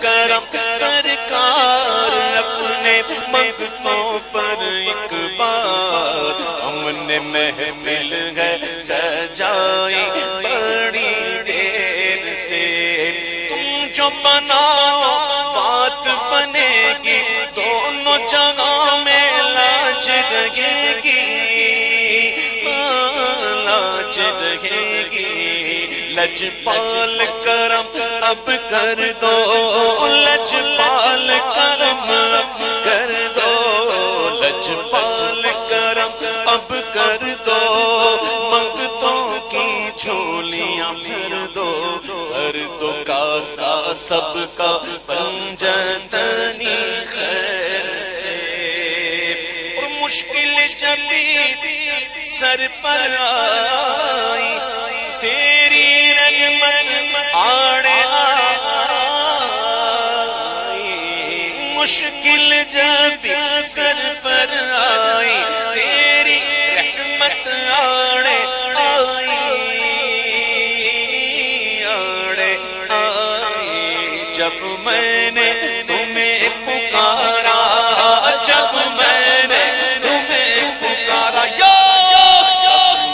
کرم سرکار اپنے منگتوں پر ایک بار ہم نے محفل ہے سجائی بڑی دیر سے تم جو بناؤ بات بنے گی دونوں جگہوں میں لاج رہے گی لاج رہے گی لجپال کرم اب کر دو لجپال کرم اب کر دو لجپال کرم اب کر دو منگتوں کی جھولیاں بھر دو ہر دو کاسا سب کا پنجتنی خیر سے اور مشکل جبھی سر پر آئی تیری رحمت آڑے آئی مشکل جب سر پر آئی تیری رحمت آڑے آئی آڑے آئی جب میں نے تمہیں پکارا جب میں نے تمہیں پکارا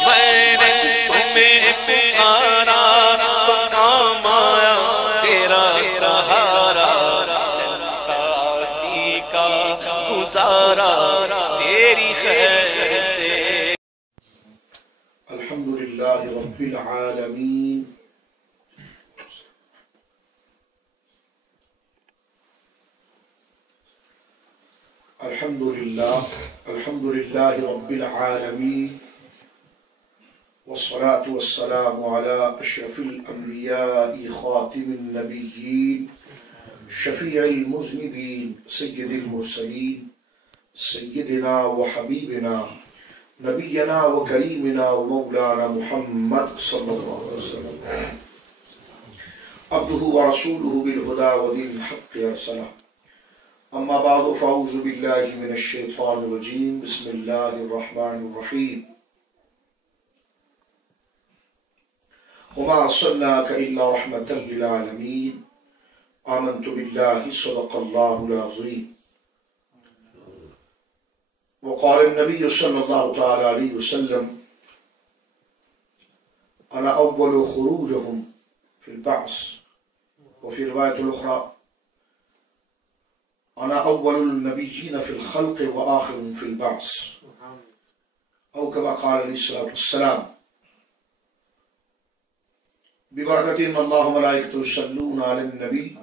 میں نے تمہیں پکارا تو کام آیا تیرا سہارا چلتا سی کا گزارا تیری خیر سے الحمدللہ رب العالمین الحمدللہ رب العالمین والصلاة والسلام على أشرف الأنبياء خاتم النبيين شفيع المذنبين سيد المرسلين سيدنا وحبيبنا نبينا وكريمنا ومولانا محمد صلى الله عليه وسلم عبده ورسوله بالهدى ودين الحق أرسله أما بعد فأعوذ بالله من الشيطان الرجيم بسم الله الرحمن الرحيم وما أرسلناك إلا رحمة للعالمين آمنت بالله صدق الله العظيم وقال النبي صلى الله تعالى عليه وسلم أنا أول خروجهم في البعث وفي رواية الأخرى أنا أول النبيين في الخلق وآخرهم في البعث أو كما قال عليه الصلاة والسلام ببركة إن الله وملائكته يصلون على النبي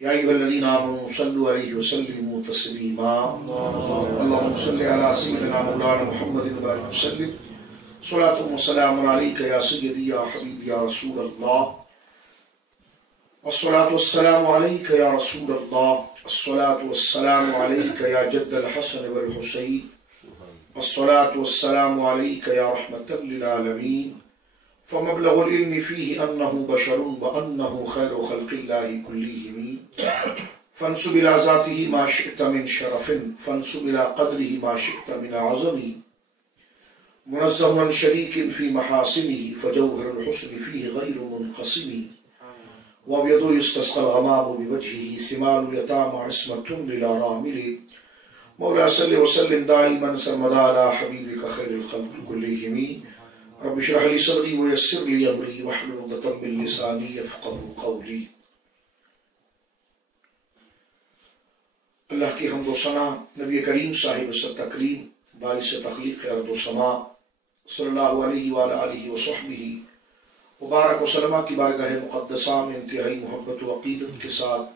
يا أيها الذين آمنوا صلوا عليه وسلموا تسليما اللهم صل على سيدنا مولانا محمد وآله وسلم صلاة وسلام عليك يا سيدي يا حبيبي يا رسول الله الصلاة والسلام عليك يا رسول الله الصلاة والسلام عليك يا جد الحسن والحسين الصلاة والسلام عليك يا رحمة للعالمين فمبلغ العلم فيه أنه بشر وأنه خير خلق الله كلهم فانسب إلى ذاته ما شئت من شرف فانسب إلى قدره ما شئت من عظم منزه عن شريك في محاسنه فجوهر الحسن فيه غير منقسم وابيض يستسقى الغمام بوجهه ثمال اليتامى عصمة للأرامل مولا صل وسلم دائما سرمدا على حبيبك خير الخلق كلهم رب اشرح لي صدري ويسر لي امري واحلل عقدة من لساني يفقهوا قولي. اللہ کی حمد و ثنا نبی کریم صاحب الصد تکریم باعث تخلیق ارض و سما صلی اللہ علیہ وآلہ وصحبہ مبارک وسلمہ کی بارگاہ مقدسہ میں انتہائی محبت و عقیدت کے ساتھ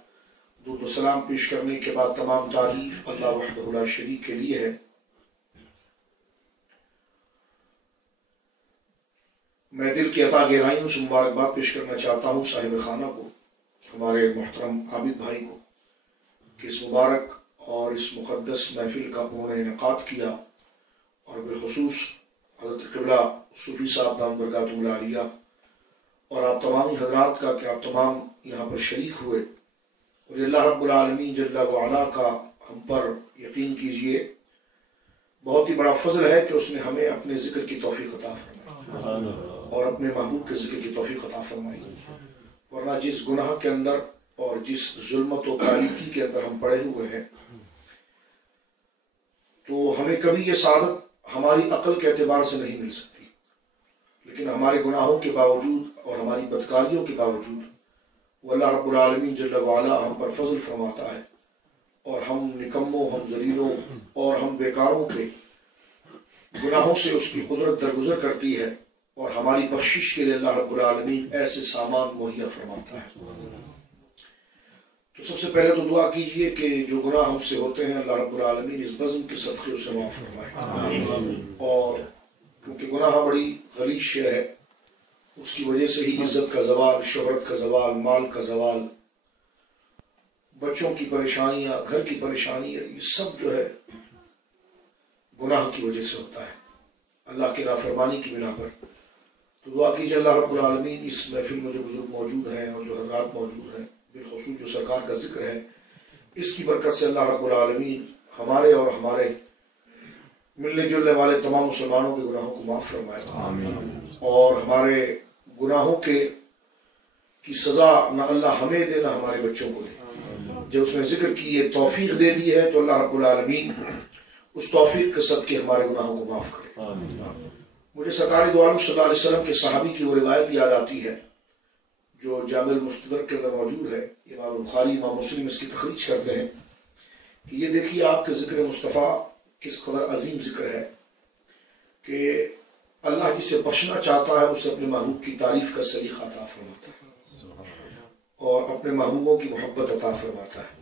درود و سلام پیش کرنے کے بعد تمام تعریف اللہ وحدہ لا شریک کے لیے ہے. میں دل کی عطا گہرائیوں سے مبارکباد پیش کرنا چاہتا ہوں صاحب خانہ کو، ہمارے محترم عابد بھائی کو، کہ اس مبارک اور اس مقدس محفل کا انہوں نے انعقاد کیا، اور بالخصوص حضرت قبلہ صوفی صاحب دام برکاتہ العالیہ اور آپ تمامی حضرات کا کہ آپ تمام یہاں پر شریک ہوئے. اور اللہ رب العالمین جل وعلا کا ہم پر یقین کیجئے بہت ہی بڑا فضل ہے کہ اس نے ہمیں اپنے ذکر کی توفیق عطا فرمائی اور اپنے محبوب کے ذکر کی توفیق عطا فرمائی. ورنہ جس گناہ کے اندر اور جس ظلمت و تاریکی کے اندر ہم پڑے ہوئے ہیں، تو ہمیں کبھی یہ سعادت ہماری عقل کے اعتبار سے نہیں مل سکتی، لیکن ہمارے گناہوں کے باوجود اور ہماری بدکاریوں کے باوجود وہ اللہ رب العالمین جل وعلا ہم پر فضل فرماتا ہے، اور ہم نکموں، ہم ذلیلوں اور ہم بیکاروں کے گناہوں سے اس کی قدرت درگزر کرتی ہے، اور ہماری بخشش کے لیے اللہ رب العالمین ایسے سامان مہیا فرماتا ہے۔ تو سب سے پہلے تو دعا کیجئے کہ جو گناہ ہم سے ہوتے ہیں اللہ رب العالمین اس بزم کے صدقے اسے معاف فرمائے، اور کیونکہ گناہ بڑی غلیظ شے ہے، اس کی وجہ سے ہی عزت کا زوال، شہرت کا زوال، مال کا زوال، بچوں کی پریشانیاں، گھر کی پریشانیاں، یہ سب جو ہے گناہ کی وجہ سے ہوتا ہے، اللہ کی نافرمانی کی بنا پر۔ تو دعا کیجئے اللہ رب العالمین اس محفل میں جو بزرگ موجود ہیں اور جو حضرات موجود ہیں، بالخصوص جو سرکار کا ذکر ہے، اس کی برکت سے اللہ رب العالمین ہمارے اور ہمارے ملنے جلنے والے تمام مسلمانوں کے گناہوں کو معاف فرمائے، اور ہمارے گناہوں کی سزا نہ اللہ ہمیں دے نہ ہمارے بچوں کو دے۔ جب اس نے ذکر کی یہ توفیق دے دی ہے تو اللہ رب العالمین اس توفیق کے صدقے ہمارے گناہوں کو معاف کرے۔ مجھے سرکار دو عالم صلی اللہ علیہ وسلم کے صحابی کی وہ روایت یاد آتی ہے جو جامع المستدرک کے اندر موجود ہے، امام بخاری، امام مسلم اس کی تخریج کرتے ہیں کہ یہ دیکھیے آپ کے ذکر مصطفیٰ کس قدر عظیم ذکر ہے کہ اللہ جسے بخشنا چاہتا ہے اسے اپنے محبوب کی تعریف کا سلیقہ عطا فرماتا ہے اور اپنے محبوبوں کی محبت عطا فرماتا ہے۔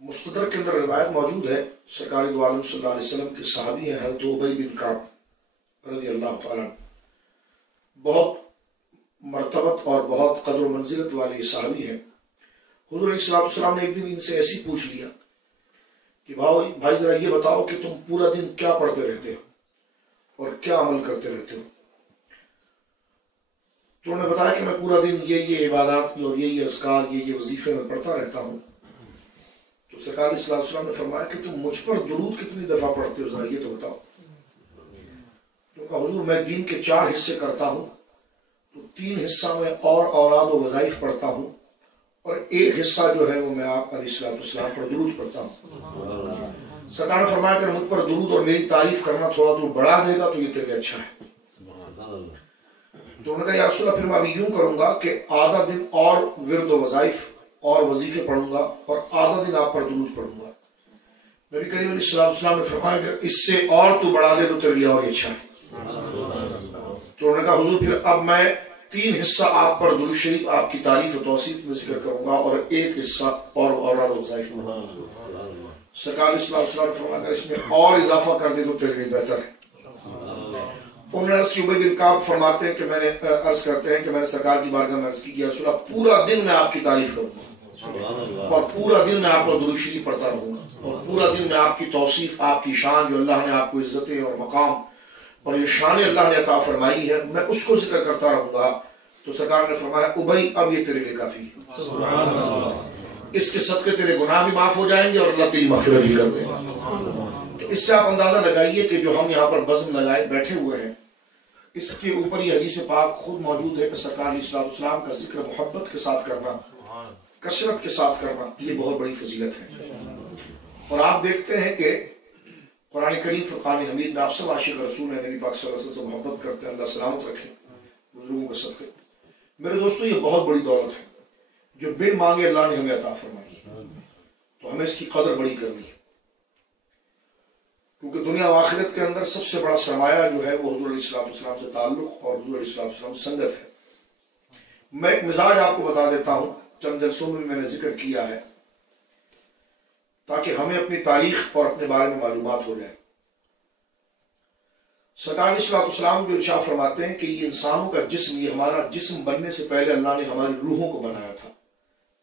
مستدرک کے اندر روایت موجود ہے، سرکار دو عالم صلی اللہ علیہ وسلم کے صحابی ہیں حضرت ابی بن کعب رضی اللہ تعالیٰ، بہت مرتبت اور بہت قدر و منزلت والے صحابی ہیں۔ حضور علیہ السلام نے ایک دن ان سے ایسی پوچھ لیا کہ بھائی ذرا یہ بتاؤ کہ تم پورا دن کیا پڑھتے رہتے ہو اور کیا عمل کرتے رہتے ہو؟ تو انہوں نے بتایا کہ میں پورا دن یہ عبادات اور یہ اذکار، یہ وظیفے میں پڑھتا رہتا ہوں۔ تو سرکار علیہ السلام نے فرمایا کہ تم مجھ پر درود کتنی دفعہ پڑھتے ہو، ذرا یہ تو بتاؤ۔ تو کہا حضور میں دین کے 4 حصے کرتا ہوں، تو 3 حصہ میں اور اوراد و وظائف پڑھتا ہوں، اور 1 حصہ جو ہے وہ میں آپ علیہ السلام پر درود پڑھتا ہوں۔ سرکار نے فرمایا کہ مجھ پر درود اور میری تعریف کرنا تھوڑا تو بڑھا دے گا تو یہ تیرے لیے اچھا ہے۔ تو انہوں نے کہا یا رسول اللہ پھر میں ابھی یوں کروں گا کہ آدھا دن اور ورد و وظائف اور وظیفے پڑھوں گا اور آدھا دن آپ پر درود پڑھوں گا۔ نبی کریم علیہ السلام نے فرمایا کہ اس سے اور تو بڑھا دے تو تیرے لیے اور اچھا ہے۔ تو انہوں نے کہا حضور پھر اب میں 3 حصہ آپ پر درود شریف، آپ کی تعریف و توصیف میں ذکر کروں گا، اور 1 حصہ اور اوراد و وظائف میں۔ سرکار علیہ السلام نے فرمایا اگر اس میں اور اضافہ کر دے تو تیرے لیے بہتر ہے۔ انہوں نے عرض کی، ابی بن کعب فرماتے ہیں کہ میں نے عرض کرتے ہیں کہ میں نے سرکار کی بارگاہ میں عرض کی رسول اللہ پورا دن میں آپ کی تعریف کروں گا، اور پورا دن میں آپ پر درود شریف پڑھتا رہوں گا، اور پورا دن میں آپ کی توصیف، آپ کی شان جو اللہ نے آپ کو عزتیں اور مقام اور یہ شان اللہ نے عطا فرمائی ہے میں اس کو ذکر کرتا رہوں گا۔ تو سرکار نے فرمایا ابی اب یہ تیرے لیے کافی ہے، اس کے صدقے تیرے گناہ بھی معاف ہو جائیں گے اور اللہ تیری مغفرت بھی کر دے گا۔ تو اس سے آپ اندازہ لگائیے کہ جو ہم یہاں پر بزم لگائے بیٹھے ہوئے ہیں، اس کے اوپر یہ حدیث پاک خود موجود ہے کہ سرکار علیہ السلام کا ذکر محبت کے ساتھ کرنا، کثرت کے ساتھ کرنا، یہ بہت بڑی فضیلت ہے۔ اور آپ دیکھتے ہیں کہ قرآن کریم فرقان حمید میں آپ سب عاشق رسول ہیں، نبی پاک صلی اللہ علیہ وسلم سے محبت کرتے ہیں، اللہ سلامت رکھے بزرگوں کے صدقے۔ میرے دوستو یہ بہت بڑی دولت ہے جو بن مانگے اللہ نے ہمیں عطا فرمائی، تو ہمیں اس کی قدر بڑی کرنی ہے، کیونکہ دنیا و آخرت کے اندر سب سے بڑا سرمایہ جو ہے وہ حضور علیہ السلام سے تعلق اور حضور علیہ السلام سے سنگت ہے۔ میں ایک مزاج آپ کو بتا دیتا ہوں، چند جلسوں میں نے ذکر کیا ہے تاکہ ہمیں اپنی تاریخ اور اپنے بارے میں معلومات ہو جائے۔ سرکار علیہ السلام جو ارشاد فرماتے ہیں کہ یہ انسانوں کا جسم، یہ ہمارا جسم بننے سے پہلے اللہ نے ہماری روحوں کو بنایا تھا،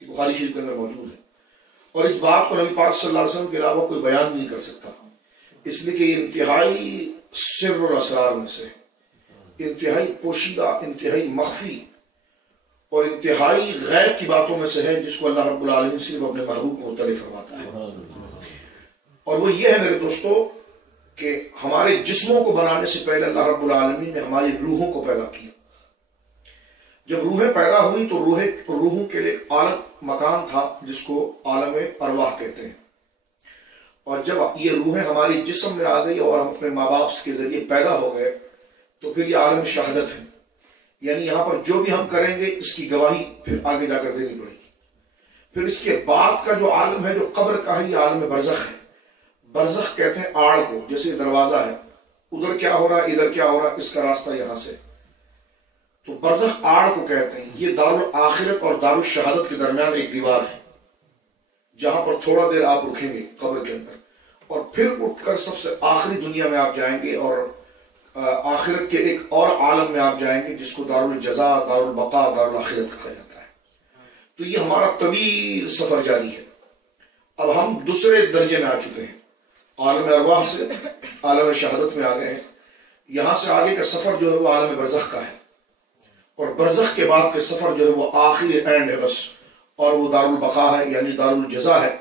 یہ بخاری شریف کے اندر موجود ہے، اور اس بات کو نبی پاک صلی اللہ علیہ وسلم کے علاوہ کوئی بیان نہیں کر سکتا، اس لیے کہ یہ انتہائی سر اور اسرار میں سے، انتہائی پوشیدہ، انتہائی مخفی اور انتہائی غیب کی باتوں میں سے ہے جس کو اللہ رب العالمین صرف اپنے محبوب کو مطلع فرماتا ہے۔ اور وہ یہ ہے میرے دوستو کہ ہمارے جسموں کو بنانے سے پہلے اللہ رب العالمین نے ہماری روحوں کو پیدا کیا۔ جب روحیں پیدا ہوئی تو روحوں کے لیے ایک عالم مکان تھا جس کو عالم ارواح کہتے ہیں، اور جب یہ روحیں ہماری جسم میں آ گئی اور ہم اپنے ماں باپ کے ذریعے پیدا ہو گئے تو پھر یہ عالم شہادت ہے، یعنی یہاں پر جو بھی ہم کریں گے اس کی گواہی پھر آگے جا کر دینی پڑے گی۔ پھر اس کے بعد کا جو عالم ہے جو قبر کا ہے، یہ عالم برزخ ہے۔ برزخ کہتے ہیں آڑ کو، جیسے دروازہ ہے، ادھر کیا ہو رہا ہے ادھر کیا ہو رہا ہے، اس کا راستہ یہاں سے، تو برزخ آڑ کو کہتے ہیں۔ یہ دارالآخرت اور دارالشہادت کے درمیان ایک دیوار ہے جہاں پر تھوڑا دیر آپ رکیں گے قبر کے اندر، اور پھر اٹھ کر سب سے آخری دنیا میں آپ جائیں گے اور آخرت کے ایک اور عالم میں آپ جائیں گے جس کو دارالجزا، دارالبقا، دارالآخرت کہا جاتا ہے۔ تو یہ ہمارا طویل سفر جاری ہے۔ اب ہم دوسرے درجے میں آ چکے ہیں، عالم ارواح سے عالم شہادت میں آ گئے ہیں۔ یہاں سے آگے کا سفر جو ہے وہ عالم برزخ کا ہے، اور برزخ کے بعد کے سفر جو ہے وہ آخری اینڈ ہے بس، اور وہ دارالبقا ہے یعنی دارالجزا ہے۔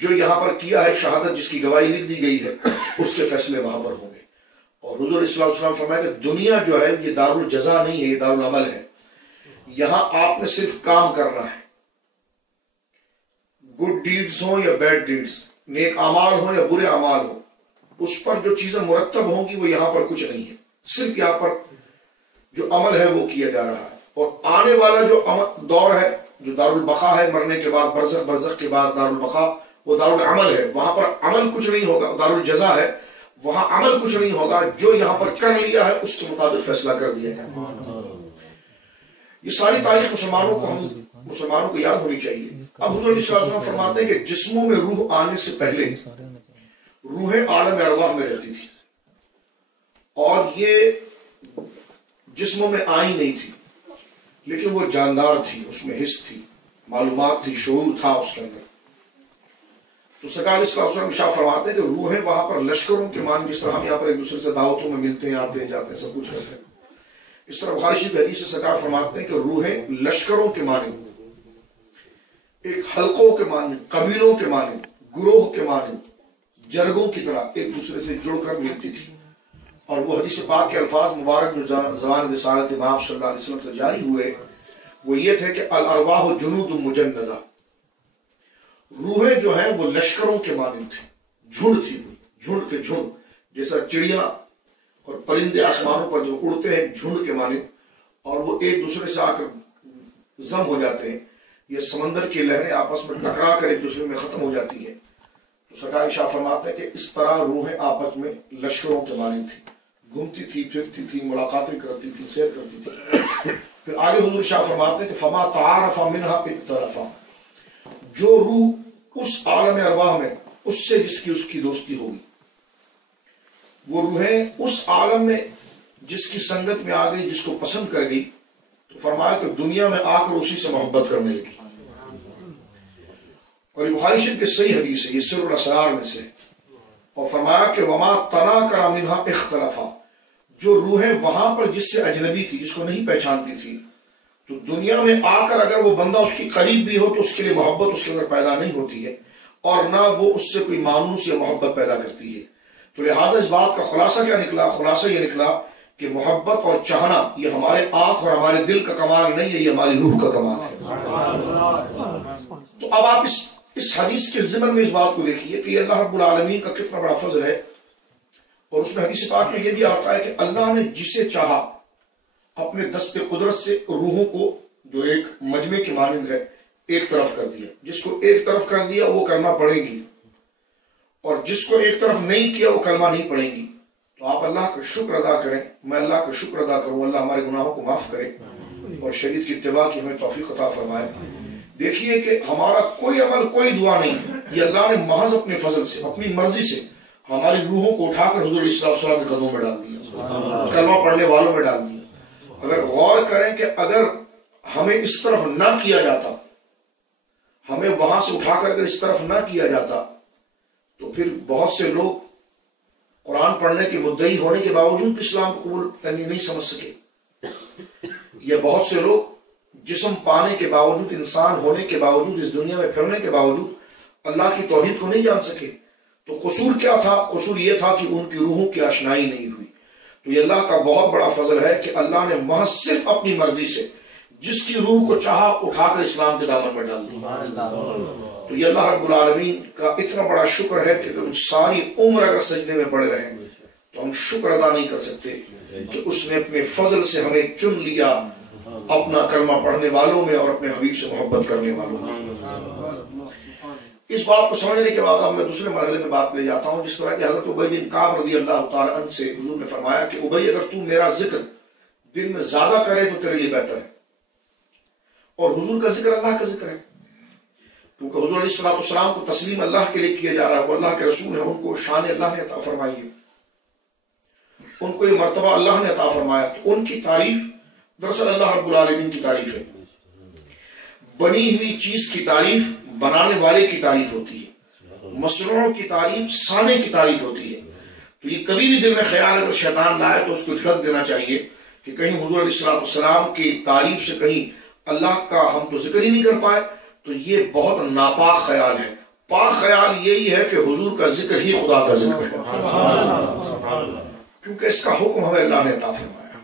جو یہاں پر کیا ہے شہادت، جس کی گواہی لکھ دی گئی ہے، اس کے فیصلے وہاں پر ہوں گے۔ اور حضور صلی اللہ علیہ وسلم فرمایا کہ دنیا جو ہے یہ دارالجزا نہیں ہے، یہ دارالعمل ہے۔ یہاں آپ نے صرف کام کرنا ہے، گڈ ڈیڈز ہوں یا بیڈ ڈیڈز، نیک اعمال ہوں یا برے اعمال ہوں، اس پر جو چیزیں مرتب ہوں گی وہ یہاں پر کچھ نہیں ہے، صرف یہاں پر جو عمل ہے وہ کیا جا رہا ہے۔ اور آنے والا جو دور ہے جو دارالبقا ہے، مرنے کے بعد برزخ، برزخ کے بعد دارالبقا، وہ دارالعمل ہے، وہاں پر عمل کچھ نہیں ہوگا۔ دارالجزا ہے، وہاں عمل کچھ نہیں ہوگا، جو یہاں پر کر لیا ہے اس کے مطابق فیصلہ کر دیا گیا۔ یہ ساری تاریخ مسلمانوں کو یاد ہونی چاہیے۔ اب حضور صلی اللہ علیہ وسلم فرماتے ہیں کہ جسموں میں روح آنے سے پہلے روحیں عالم ارواح میں رہتی تھی، اور یہ جسموں میں آئی نہیں تھی، لیکن وہ جاندار تھی، اس میں حس تھی، معلومات تھی، شعور تھا اس کے اندر۔ تو سرکار علیہ السلام ارشاد فرماتے ہیں کہ روحیں وہاں پر لشکروں کے مان، جس طرح ہم یہاں پر ایک دوسرے سے دعوتوں میں ملتے ہیں، آتے ہیں جاتے ہیں، سب کچھ کرتے ہیں، اس طرح بخاری شریف حدیث سے سرکار فرماتے ہیں کہ روحیں لشکروں کے معنی، ایک حلقوں کے معنی، قبیلوں کے معنی، گروہ کے معنی، جرگوں کی طرح ایک دوسرے سے جڑ کر ملتی تھی۔ اور وہ حدیث پاک کے الفاظ مبارک جو زبان رسالت امام صلی اللہ علیہ وسلم سے جاری ہوئے وہ یہ تھے کہ الارواح جنود مجندہ، روحیں جو ہیں وہ لشکروں کے مانند تھی، جھنڈ تھی، جھنڈ کے جھنڈ، جیسا چڑیاں اور پرندے آسمانوں پر جو اڑتے ہیں جھنڈ کے مانند، اور وہ ایک دوسرے سے آ کر ضم ہو جاتے ہیں، یہ سمندر کی لہریں آپس میں ٹکرا کر ایک دوسرے میں ختم ہو جاتی ہیں۔ تو سرکار شاہ فرماتے ہیں کہ اس طرح روحیں آپس میں لشکروں کے مانند تھی، گھومتی تھی، پھرتی تھی، ملاقاتیں کرتی تھی، سیر کرتی تھی۔ پھر آگے حضور شاہ فرماتے ہیں کہ فما تعارف منہا اقترفا، جو روح اس عالم ارواح میں اس سے جس کی دوستی ہوگی، وہ روحیں اس عالم میں جس کی سنگت میں آ گئی، جس کو پسند کر گئی، تو فرمایا کہ دنیا میں آ کر اسی سے محبت کرنے لگی۔ اور یہ بخاری شریف کی صحیح حدیث ہے، یہ سر الاسرار میں سے، اور فرمایا کہ وما تناکر منہا اختلافا، جو روحیں وہاں پر جس سے اجنبی تھی، جس کو نہیں پہچانتی تھی، تو دنیا میں آ کر اگر وہ بندہ اس کی قریب بھی ہو تو اس کے لیے محبت اس کے اندر پیدا نہیں ہوتی ہے، اور نہ وہ اس سے کوئی مانوس یا محبت پیدا کرتی ہے۔ تو لہٰذا اس بات کا خلاصہ کیا نکلا؟ خلاصہ یہ نکلا کہ محبت اور چاہنا یہ ہمارے آنکھ اور ہمارے دل کا کمال نہیں ہے، یہ ہماری روح کا کمال ہے۔ تو اب آپ اس حدیث کے ضمن میں اس بات کو دیکھیے کہ یہ اللہ رب العالمین کا کتنا بڑا فضل ہے، اور اس میں حدیث پاک میں یہ بھی آتا ہے کہ اللہ نے جسے چاہا اپنے دست قدرت سے روحوں کو جو ایک مجمع کے مانند ہے ایک طرف کر دیا، جس کو ایک طرف کر دیا وہ کلمہ پڑھے گی، اور جس کو ایک طرف نہیں کیا وہ کلمہ نہیں پڑھے گی۔ تو آپ اللہ کا شکر ادا کریں، میں اللہ کا شکر ادا کروں، اللہ ہمارے گناہوں کو معاف کرے اور شریعت کی اتباع کی ہمیں توفیق عطا فرمائے۔ دیکھیے کہ ہمارا کوئی عمل، کوئی دعا نہیں، یہ اللہ نے محض اپنے فضل سے، اپنی مرضی سے ہماری روحوں کو اٹھا کر حضور صلی اللہ علیہ وسلم کے قدموں میں ڈال دیا، کلمہ پڑھنے والوں میں ڈال دیا۔ اگر غور کریں کہ اگر ہمیں اس طرف نہ کیا جاتا، ہمیں وہاں سے اٹھا کر اگر اس طرف نہ کیا جاتا، تو پھر بہت سے لوگ قرآن پڑھنے کے مدعی ہونے کے باوجود اسلام کو قبول کرنی نہیں سمجھ سکے، یا بہت سے لوگ جسم پانے کے باوجود، انسان ہونے کے باوجود، اس دنیا میں پھرنے کے باوجود اللہ کی توحید کو نہیں جان سکے۔ تو قصور کیا تھا؟ قصور یہ تھا کہ ان کی روحوں کی آشنائی نہیں ہوئی۔ تو یہ اللہ کا بہت بڑا فضل ہے کہ اللہ نے محض صرف اپنی مرضی سے جس کی روح کو چاہا اٹھا کر اسلام کے دامن میں ڈال دیا. تو یہ اللہ رب العالمین کا اتنا بڑا شکر ہے کہ ساری عمر اگر سجدے میں پڑے رہیں تو ہم شکر ادا نہیں کر سکتے کہ اس نے اپنے فضل سے ہمیں چن لیا اپنا کلمہ پڑھنے والوں میں اور اپنے حبیب سے محبت کرنے والوں میں. اس بات کو سمجھنے کے بعد اب میں دوسرے مرحلے میں بات لے جاتا ہوں. جس طرح کہ حضرت ابی بن کعب رضی اللہ تعالیٰ عنہ سے حضور نے فرمایا کہ ابی اگر تو میرا ذکر دن میں زیادہ کرے تو تیرے لیے بہتر ہے. اور حضور کا ذکر اللہ کا ذکر ہے کیونکہ حضور علیہ السلام کو تسلیم اللہ کے لیے کیا جا رہا ہے. وہ اللہ کے رسول ہیں, ان کو شان اللہ نے عطا فرمائی ہے, ان کو یہ مرتبہ اللہ نے عطا فرمایا. تو ان کی تعریف دراصل اللہ رب العالمین کی تعریف ہے. بنی ہوئی چیز کی تعریف بنانے والے کی تعریف ہوتی ہے, مصنوع کی تعریف صانع کی تعریف ہوتی ہے. تو یہ کبھی بھی دل میں خیال اگر شیطان لائے تو اس کو جھڑک دینا چاہیے کہ کہیں حضور علیہ السلام کی تعریف سے کہیں اللہ کا ہم تو ذکر ہی نہیں کر پائے. تو یہ بہت ناپاک خیال ہے. پاک خیال یہی ہے کہ حضور کا ذکر ہی خدا کا ذکر ہے, کیونکہ اس کا حکم ہمیں اللہ نے عطا فرمایا.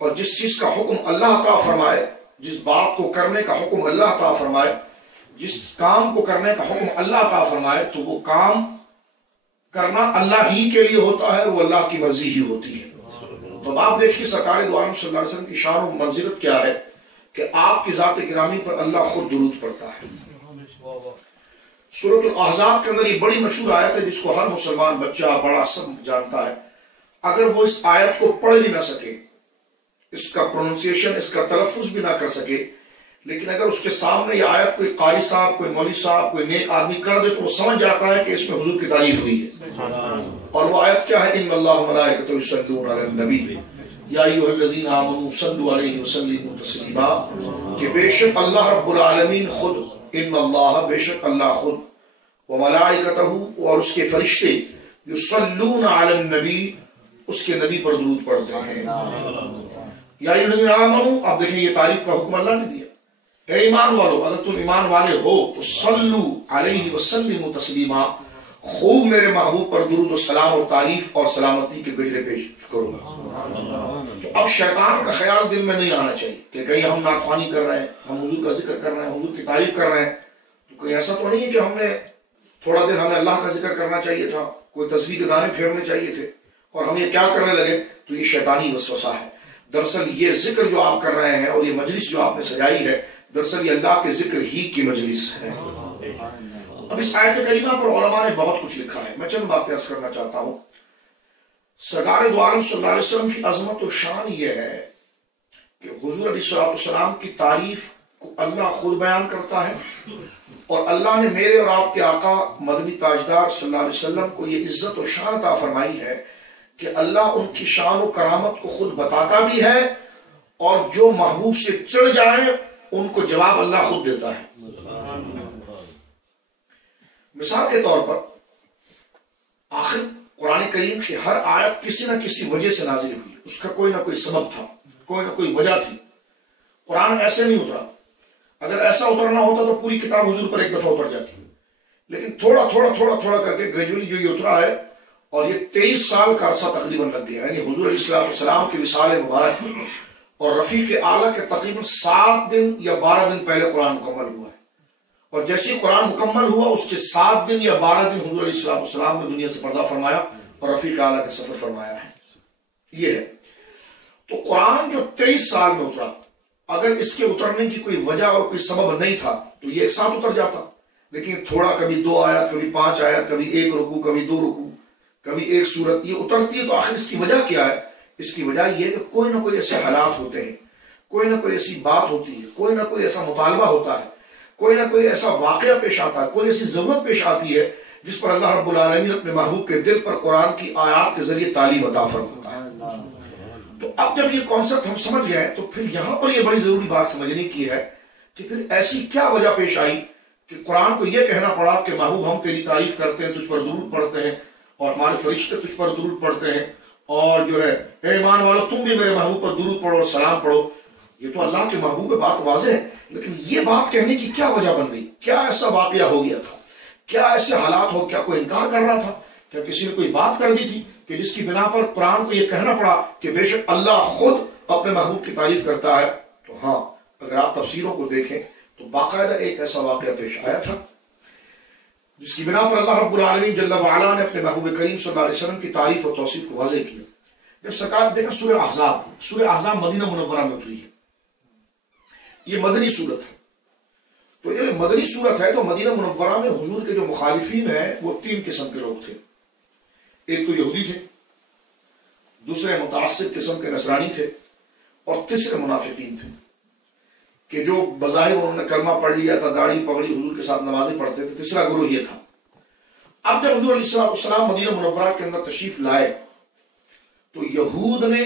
اور جس چیز کا حکم اللہ عطا فرمائے, جس بات کو کرنے کا حکم اللہ عطا فرمائے, جس کام کو کرنے کا حکم اللہ عطا فرمائے, تو وہ کام کرنا اللہ ہی کے لیے ہوتا ہے, وہ اللہ کی مرضی ہی ہوتی ہے. تو اب آپ دیکھیے سرکار دو عالم صلی اللہ علیہ وسلم کی شان و منزلت کیا ہے کہ آپ کی ذات گرامی پر اللہ خود درود پڑھتا ہے. سورۃ الاحزاب کے اندر یہ بڑی مشہور آیت ہے جس کو ہر مسلمان بچہ بڑا سب جانتا ہے. اگر وہ اس آیت کو پڑھ بھی نہ سکے, اس کا پروننسیشن, اس کا تلفظ بھی نہ کر سکے, لیکن اگر اس کے سامنے یہ آیت کوئی قاری صاحب, کوئی مولوی صاحب, کوئی نیک آدمی کر دے تو وہ سمجھ جاتا ہے کہ اس میں حضور کی تعریف ہوئی ہے. اور وہ آیت کیا ہے؟ ان اللہ ملائکتہ یصلون علی النبی یا ایھا الذین آمنوا صلوا علیہ وسلموا تسلیما. کہ بے شک اللہ رب العالمین خود, ان اللہ بے شک اللہ خود, وملائکتہ اور اس کے فرشتے, یصلون علی النبی اس کے نبی پر درود پڑھتے ہیں. یا ایھا الذین آمنوا, اب دیکھیں یہ تعریف کا حکم اللہ نے دیا. اے ایمان والو, اگر تم ایمان والے ہو تو صلو علیہ وسلموا تسلیما, خوب میرے محبوب پر درود و سلام اور تعریف اور سلامتی کے گجرے پیش کرو. تو اب شیطان کا خیال دل میں نہیں آنا چاہیے کہ کہیں ہم نعت کر رہے ہیں, ہم حضور کا ذکر کر رہے ہیں, حضور کی تعریف کر رہے ہیں, تو کوئی ایسا تو نہیں ہے کہ ہم نے تھوڑا دیر ہمیں اللہ کا ذکر کرنا چاہیے تھا, کوئی تسبیح کے دانے پھیرنے چاہیے تھے, اور ہم یہ کیا کرنے لگے. تو یہ شیطانی وسوسہ ہے. دراصل یہ ذکر جو آپ کر رہے ہیں اور یہ مجلس جو آپ نے سجائی ہے, دراصل یہ اللہ کے ذکر ہی کی مجلس ہے. اب اس آیت کریمہ پر علماء نے بہت کچھ لکھا ہے, میں چند باتیں عرض کرنا چاہتا ہوں. سرکار دو عالم صلی اللہ علیہ وسلم کی عظمت و شان یہ ہے کہ حضور علیہ السلام کی تعریف کو اللہ خود بیان کرتا ہے, اور اللہ نے میرے اور آپ کے آقا مدنی تاجدار صلی اللہ علیہ وسلم کو یہ عزت و شان عطا فرمائی ہے کہ اللہ ان کی شان و کرامت کو خود بتاتا بھی ہے, اور جو محبوب سے چڑھ جائے ان کو جواب اللہ خود دیتا ہے. مثال کے طور پر آخر قرآن کریم کی ہر آیت کسی نہ کسی وجہ سے نازل ہوئی, اس کا کوئی نہ کوئی سبب تھا, کوئی نہ کوئی وجہ تھی. قرآن ایسے نہیں اترا, اگر ایسا اترنا ہوتا تو پوری کتاب حضور پر ایک دفعہ اتر جاتی, لیکن تھوڑا تھوڑا تھوڑا تھوڑا کر کے گریجولی جو یہ اترا ہے, اور یہ 23 سال کا عرصہ تقریباً لگ گیا. یعنی حضور علیہ السلام کی وصال مبارک اور رفیق اعلیٰ کے تقریباً 7 دن یا 12 دن پہلے قرآن مکمل ہوا ہے, اور جیسے قرآن مکمل ہوا اس کے 7 دن یا 12 دن حضور علیہ السلام نے دنیا سے پردہ فرمایا اور رفیق اعلیٰ کا سفر فرمایا ہے. یہ ہے تو قرآن جو 23 سال میں اترا, اگر اس کے اترنے کی کوئی وجہ اور کوئی سبب نہیں تھا تو یہ ایک ساتھ اتر جاتا, لیکن تھوڑا, کبھی 2 آیات, کبھی 5 آیات, کبھی 1 رکوع, کبھی 2 رکوع, کبھی 1 سورت یہ اترتی ہے. تو آخر اس کی وجہ کیا ہے؟ اس کی وجہ یہ ہے کہ کوئی نہ کوئی ایسے حالات ہوتے ہیں, کوئی نہ کوئی ایسی بات ہوتی ہے, کوئی نہ کوئی ایسا مطالبہ ہوتا ہے, کوئی نہ کوئی ایسا واقعہ پیش آتا ہے, کوئی ایسی ضرورت پیش آتی ہے جس پر اللہ رب العالمین اپنے محبوب کے دل پر قرآن کی آیات کے ذریعے تعلیم عطا فرماتا ہے. تو اب جب یہ کانسیپٹ ہم سمجھ گئے تو پھر یہاں پر یہ بڑی ضروری بات سمجھنے کی ہے کہ پھر ایسی کیا وجہ پیش آئی کہ قرآن کو یہ کہنا پڑا کہ محبوب ہم تیری تعریف کرتے ہیں, تجھ پر درود پڑھتے ہیں, اور ہمارے فرشتے تجھ پر درود پڑھتے ہیں, اور جو ہے اے ایمان والو تم بھی میرے محبوب پر درود پڑھو اور سلام پڑھو. یہ تو اللہ کے محبوب بات واضح ہے, لیکن یہ بات کہنے کی کیا وجہ بن گئی؟ کیا ایسا واقعہ ہو گیا تھا؟ کیا ایسے حالات ہو؟ کیا کوئی انکار کر رہا تھا؟ کیا کسی نے کوئی بات کر دی تھی کہ جس کی بنا پر قرآن کو یہ کہنا پڑا کہ بے شک اللہ خود اپنے محبوب کی تعریف کرتا ہے؟ تو ہاں, اگر آپ تفسیروں کو دیکھیں تو باقاعدہ ایک ایسا واقعہ پیش آیا تھا جس کی بنا پر اللہ رب العالمین جل وعلا نے اپنے محبوب کریم صلی اللہ علیہ وسلم کی تعریف اور توصیف کو واضح کیا. جب سرکار دیکھا سورہ احزاب مدینہ منورہ میں اتری ہے. یہ مدنی صورت ہے. تو یہ مدنی صورت ہے تو مدینہ منورہ میں حضور کے جو مخالفین ہیں وہ 3 قسم کے لوگ تھے. ایک تو یہودی تھے، دوسرے متعصب قسم کے نصرانی تھے، اور تیسرے منافقین تھے کہ جو بظاہر انہوں نے کلمہ پڑھ لیا تھا، داڑھی پگڑی، حضور کے ساتھ نمازیں پڑھتے تھے. تیسرا گروہ یہ تھا. اب جب حضور علیہ السلام مدینہ منورہ کے اندر تشریف لائے تو یہود نے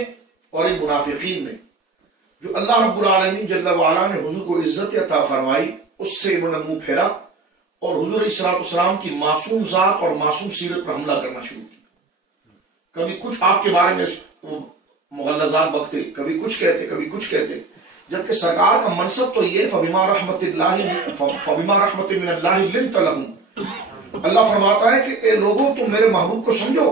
اور ان منافقین نے جو اللہ رب العالمین جل وعلا نے حضور کو عزت عطا فرمائی اس سے انہوں نے منہ پھیرا اور حضور علیہ السلام کی معصوم ذات اور معصوم سیرت پر حملہ کرنا شروع کیا. کبھی کچھ آپ کے بارے میں مغلظات بکتے، کبھی کچھ کہتے، کبھی کچھ کہتے، جبکہ سرکار کا منصب تو یہ فبما رحمت من اللہ لنت لہم. اللہ فرماتا ہے کہ اے لوگوں تم میرے محبوب کو سمجھو،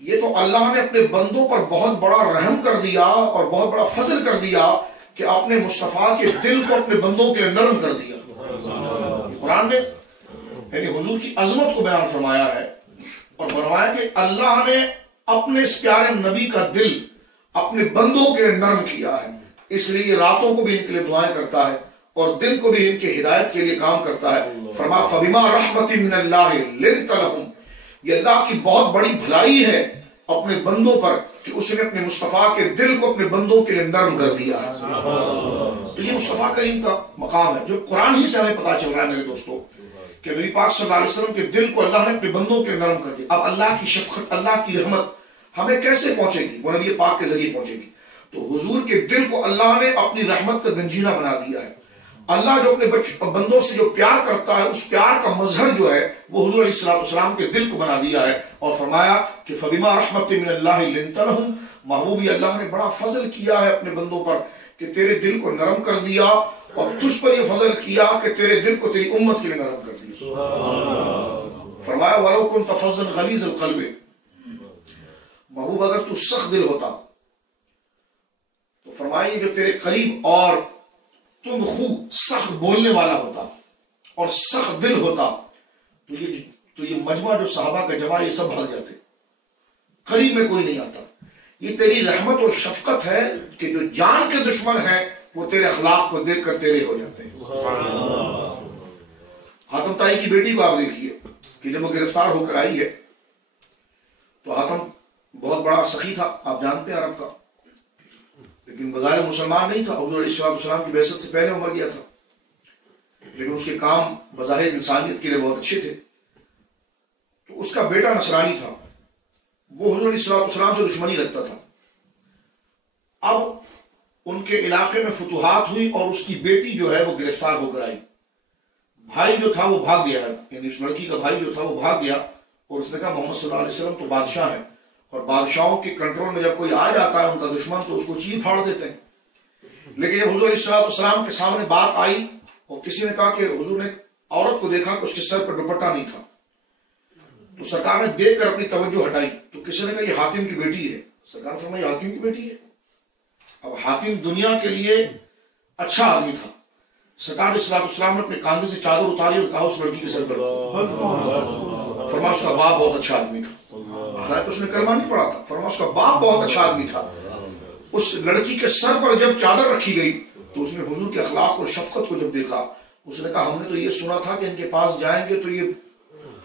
یہ تو اللہ نے اپنے بندوں پر بہت بڑا رحم کر دیا اور بہت بڑا فضل کر دیا کہ اپنے مصطفیٰ کے دل کو اپنے بندوں کے لیے نرم کر دیا. قرآن نے یعنی حضور کی عظمت کو بیان فرمایا ہے اور فرمایا کہ اللہ نے اپنے اس پیارے نبی کا دل اپنے بندوں کے لیے نرم کیا ہے، اس لیے یہ راتوں کو بھی ان کے لیے دعائیں کرتا ہے اور دن کو بھی ان کی ہدایت کے لیے کام کرتا ہے. فرمایا فبما رحمت من اللہ لنت لہم، یہ اللہ کی بہت بڑی بھلائی ہے اپنے بندوں پر کہ اس نے اپنے مصطفیٰ کے دل کو اپنے بندوں کے لیے نرم کر دیا ہے. تو یہ مصطفیٰ کریم کا مقام ہے جو قرآن ہی سے ہمیں پتا چل رہا ہے میرے دوستو کہ نبی پاک صلی اللہ علیہ وسلم کے دل کو اللہ نے اپنے بندوں کے لیے نرم کر دیا. اب اللہ کی شفقت، اللہ کی رحمت ہمیں کیسے پہنچے گی؟ وہ نبی پاک کے ذریعے پہنچے گی. تو حضور کے دل کو اللہ نے اپنی رحمت کا گنجینہ بنا دیا ہے. اللہ جو اپنے بندوں سے جو پیار کرتا ہے اس پیار کا مظہر جو ہے وہ حضور علیہ السلام کے دل کو بنا دیا ہے اور فرمایا کہ فبما رحمت من اللہ لنت لہم، محبوبی اللہ نے بڑا فضل کیا ہے اپنے بندوں پر کہ تیرے دل کو نرم کر دیا اور تجھ پر یہ فضل کیا کہ تیرے دل کو تیری امت کے لیے نرم کر دیا. فرمایا وَلَوْ كُنْتَ فَظًّا غَلِيظَ الْقَلْبِ، محبوب اگر تو سخت دل ہوتا تو فرمایا جو تیرے قریب اور تند خو سخت بولنے والا ہوتا اور سخت دل ہوتا تو یہ مجمع جو صحابہ کا جمع یہ سب بھاگ جاتے، قریب میں کوئی نہیں آتا. یہ تیری رحمت اور شفقت ہے کہ جو جان کے دشمن ہیں وہ تیرے اخلاق کو دیکھ کر تیرے ہو جاتے ہیں. حاتم طائی کی بیٹی کو آپ دیکھیے کہ جب وہ گرفتار ہو کر آئی ہے تو حاتم بہت بڑا سخی تھا، آپ جانتے ہیں عرب کا، لیکن بظاہر مسلمان نہیں تھا. حضور علیہ السلام کی بعثت سے پہلے مر گیا تھا، لیکن اس کے کام بظاہر انسانیت کے لیے بہت اچھے تھے. تو اس کا بیٹا نصرانی تھا، وہ حضور علیہ السلام سے دشمنی رکھتا تھا. اب ان کے علاقے میں فتوحات ہوئی اور اس کی بیٹی جو ہے وہ گرفتار ہو کر آئی. بھائی جو تھا وہ بھاگ گیا، یعنی اس لڑکی کا بھائی جو تھا وہ بھاگ گیا اور اس نے کہا محمد صلی اللہ علیہ وسلم تو بادشاہ ہیں اور بادشاہوں کے کنٹرول میں جب کوئی آ جاتا ہے ان کا دشمن تو اس کو چیر پھاڑ دیتے ہیں. لیکن جب حضور علیہ السلام کے سامنے بات آئی اور کسی نے کہا کہ حضور نے عورت کو دیکھا کہ اس کے سر پر دوپٹہ نہیں تھا تو سرکار نے دیکھ کر اپنی توجہ ہٹائی تو کسی نے کہا یہ حاتم کی بیٹی ہے. سرکار نے فرمایا یہ حاتم کی بیٹی ہے. اب حاتم دنیا کے لیے اچھا آدمی تھا. سرکار علیہ السلام نے اپنے کاندھے سے چادر اتاری اور کہا اس لڑکی کے سر پر، فرمایا اس کا باپ بہت اچھا آدمی تھا، حالانکہ اس نے کلمہ نہیں پڑھا تھا. فرمایا اس کا باپ بہت اچھا آدمی تھا. اس لڑکی کے سر پر جب چادر رکھی گئی تو اس نے حضور کے اخلاق اور شفقت کو جب دیکھا اس نے کہا ہم نے تو یہ سنا تھا کہ ان کے پاس جائیں گے تو یہ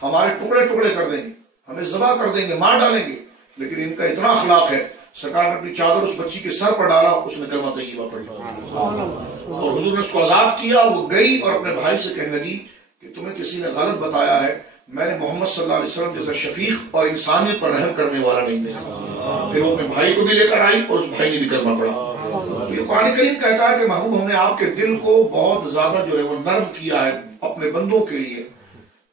ہمارے ٹکڑے ٹکڑے کر دیں گے، ہمیں ذبح کر دیں گے، مار ڈالیں گے، لیکن ان کا اتنا اخلاق ہے. سرکار نے اپنی چادر اس بچی کے سر پر ڈالا، اس نے کلمہ طیبہ پڑھی اور حضور نے اس کو آزاد کیا. وہ گئی اور اپنے بھائی سے کہنے لگی کہ تمہیں کسی نے غلط بتایا ہے، میں نے محمد صلی اللہ علیہ وسلم جیسا شفیق اور انسانیت پر رحم کرنے والا نہیں دیکھا. پھر وہ اپنے بھائی کو بھی لے کر آئی اور اس بھائی نے بھی کلمہ پڑھا. تو یہ قرآن کریم کہتا ہے کہ محبوب ہم نے آپ کے دل کو بہت زیادہ جو ہے وہ نرم کیا ہے اپنے بندوں کے لیے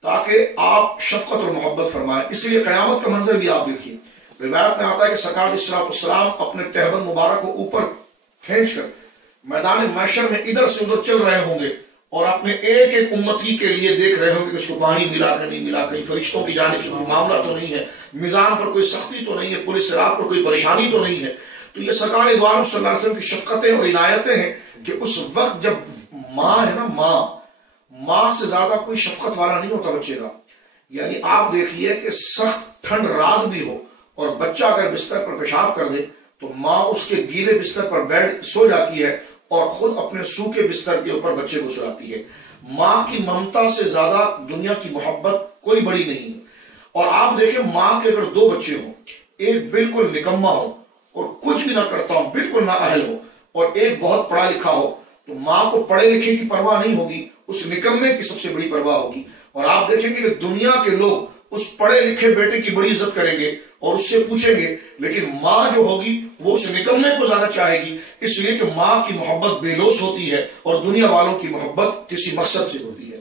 تاکہ آپ شفقت اور محبت فرمائیں. اس لیے قیامت کا منظر بھی آپ دیکھیے. روایت میں آتا ہے کہ سرکار علیہ السلام اپنے تہبند مبارک کو اوپر کھینچ کر میدان محشر میں ادھر سے ادھر چل رہے ہوں گے اور اپنے ایک ایک امتی کے لیے دیکھ رہے ہوں گے کہ اس کو پانی ملا کہ نہیں ملا، کہیں فرشتوں کی جانب سے کوئی معاملہ تو نہیں ہے، میزان پر کوئی سختی تو نہیں ہے، پولیس صراط پر کوئی پریشانی تو نہیں ہے. تو یہ سرکار دو عالم صلی اللہ علیہ وسلم کی شفقتیں اور عنایتیں ہیں کہ اس وقت جب ماں ہے نا، ماں سے زیادہ کوئی شفقت والا نہیں ہوتا بچے کا. یعنی آپ دیکھیے کہ سخت ٹھنڈ رات بھی ہو اور بچہ اگر بستر پر پیشاب کر دے تو ماں اس کے گیلے بستر پر بیٹھ سو جاتی ہے اور خود اپنے سوکھے بستر کے اوپر بچے کو سلاتی ہے. ماں کی ممتا سے زیادہ دنیا کی محبت کوئی بڑی نہیں ہے. اور آپ دیکھیں ماں کے اگر 2 بچے ہوں، ایک بالکل نکما ہو اور کچھ بھی نہ کرتا ہو، بالکل نااہل ہو، اور ایک بہت پڑھا لکھا ہو، تو ماں کو پڑھے لکھے کی پرواہ نہیں ہوگی، اس نکمے کی سب سے بڑی پرواہ ہوگی. اور آپ دیکھیں گے کہ دنیا کے لوگ اس پڑھے لکھے بیٹے کی بڑی عزت کریں گے اور اس سے پوچھیں گے، لیکن ماں جو ہوگی وہ اس نکمے کو زیادہ چاہے گی، اس لیے کہ ماں کی محبت بے لوث ہوتی ہے اور دنیا والوں کی محبت کسی مقصد سے ہوتی ہے.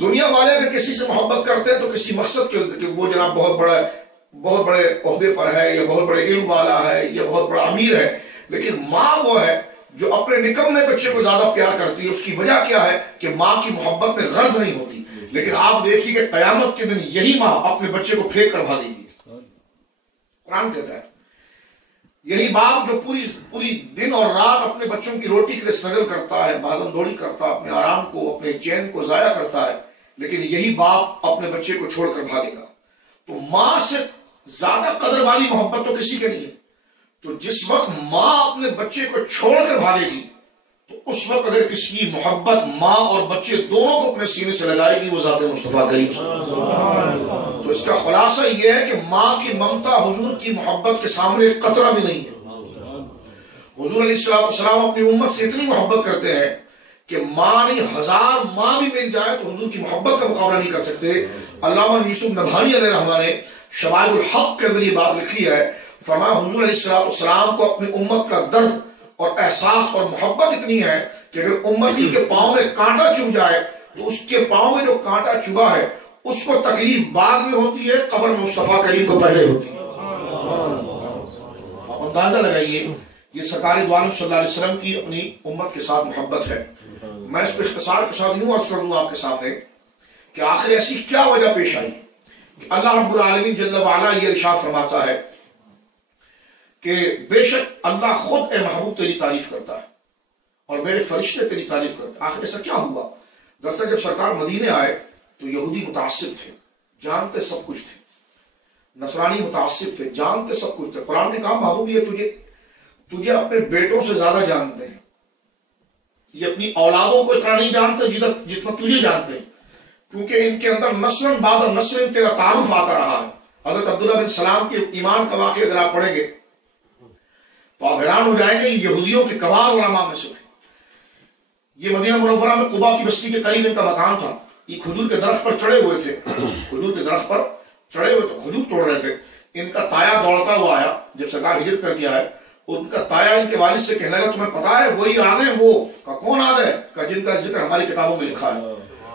دنیا والے اگر کسی سے محبت کرتے ہیں تو کسی مقصد کے، وہ جناب بہت بڑے عہدے پر ہے یا بہت بڑے علم والا ہے یا بہت بڑا امیر ہے، لیکن ماں وہ ہے جو اپنے نکمے بچے کو زیادہ پیار کرتی ہے. اس کی وجہ کیا ہے کہ ماں کی محبت میں غرض نہیں ہوتی. لیکن آپ دیکھیے کہ قیامت کے دن یہی ماں اپنے بچے کو پھینک کر بھاگے گی. قرآن کہتا ہے یہی باپ جو پوری دن اور رات اپنے بچوں کی روٹی کے لیے اسٹرگل کرتا ہے، بھاگم دوڑی کرتا ہے، اپنے آرام کو، اپنے چین کو ضائع کرتا ہے، لیکن یہی باپ اپنے بچے کو چھوڑ کر بھاگے گا. تو ماں سے زیادہ قدر والی محبت تو کسی کے نہیں ہے. تو جس وقت ماں اپنے بچے کو چھوڑ کر بھاگے گی تو اس وقت اگر کسی کی محبت ماں اور بچے دونوں کو اپنے سینے سے لگائے گی وہ ذات مصطفیٰ کریم صلی اللہ علیہ وسلم. تو اس کا خلاصہ یہ ہے کہ ماں کی ممتا حضور کی محبت کے سامنے ایک قطرہ بھی نہیں ہے. حضور علیہ السلام اپنی امت سے اتنی محبت کرتے ہیں کہ ماں نہیں 1000 ماں بھی مل جائے تو حضور کی محبت کا مقابلہ نہیں کر سکتے. علامہ یوسف نبھانی علیہ رحمہ نے شوائب الحق کے اندر یہ بات لکھی ہے، فرمایا حضور علیہ السلام کو اپنی امت کا درد اور احساس اور محبت اتنی ہے کہ اگر امتی کے پاؤں میں کانٹا چبھ جائے تو اس کے پاؤں میں جو کانٹا چبھا ہے اس کو تکلیف بعد میں ہوتی ہے، قبر میں مصطفیٰ کریم کو پہلے ہوتی ہے. آپ اندازہ لگائیے یہ سرکار دو عالم صلی اللہ علیہ وسلم کی اپنی امت کے ساتھ محبت ہے. میں اس کو اختصار کے ساتھ یوں عرض کر دوں آپ کے سامنے کہ آخر ایسی کیا وجہ پیش آئی کہ اللہ رب العالمین جل وعلا یہ ارشاد فرماتا ہے کہ بے شک اللہ خود اے محبوب تیری تعریف کرتا ہے اور میرے فرشتے تیری تعریف کرتے ہیں. آخر ایسا کیا ہوا؟ دراصل جب سرکار مدینے آئے تو یہودی متعصب تھے، جانتے سب کچھ تھے، نصرانی متعصب تھے، جانتے سب کچھ تھے. قرآن نے کہا محبوب یہ تجھے اپنے بیٹوں سے زیادہ جانتے ہیں، یہ اپنی اولادوں کو اتنا نہیں جانتے جتنا تجھے جانتے ہیں، کیونکہ ان کے اندر نسل بعد نسل تیرا تعارف آتا رہا ہے. حضرت عبداللہ بن سلام کے ایمان کا واقعہ اگر آپ پڑھیں گے تو آپ حیران ہو جائیں گے. یہ یہودیوں کے کبار علماء میں سے تھے. یہ مدینہ منورہ میں قباء کی بستی کے قریب ان کا مکان تھا. یہ کھجور کے درخت پر چڑھے ہوئے تھے، کھجور کے درخت پر چڑھے ہوئے تو کھجور توڑ رہے تھے. ان کا تایا دوڑتا ہوا آیا جب سرکار ہجرت کر کے آئے. ان کا تایا ان کے والد سے کہنے لگا تمہیں پتا ہے وہی آ گئے، وہ کون آ گئے جن کا ذکر ہماری کتابوں میں لکھا ہے.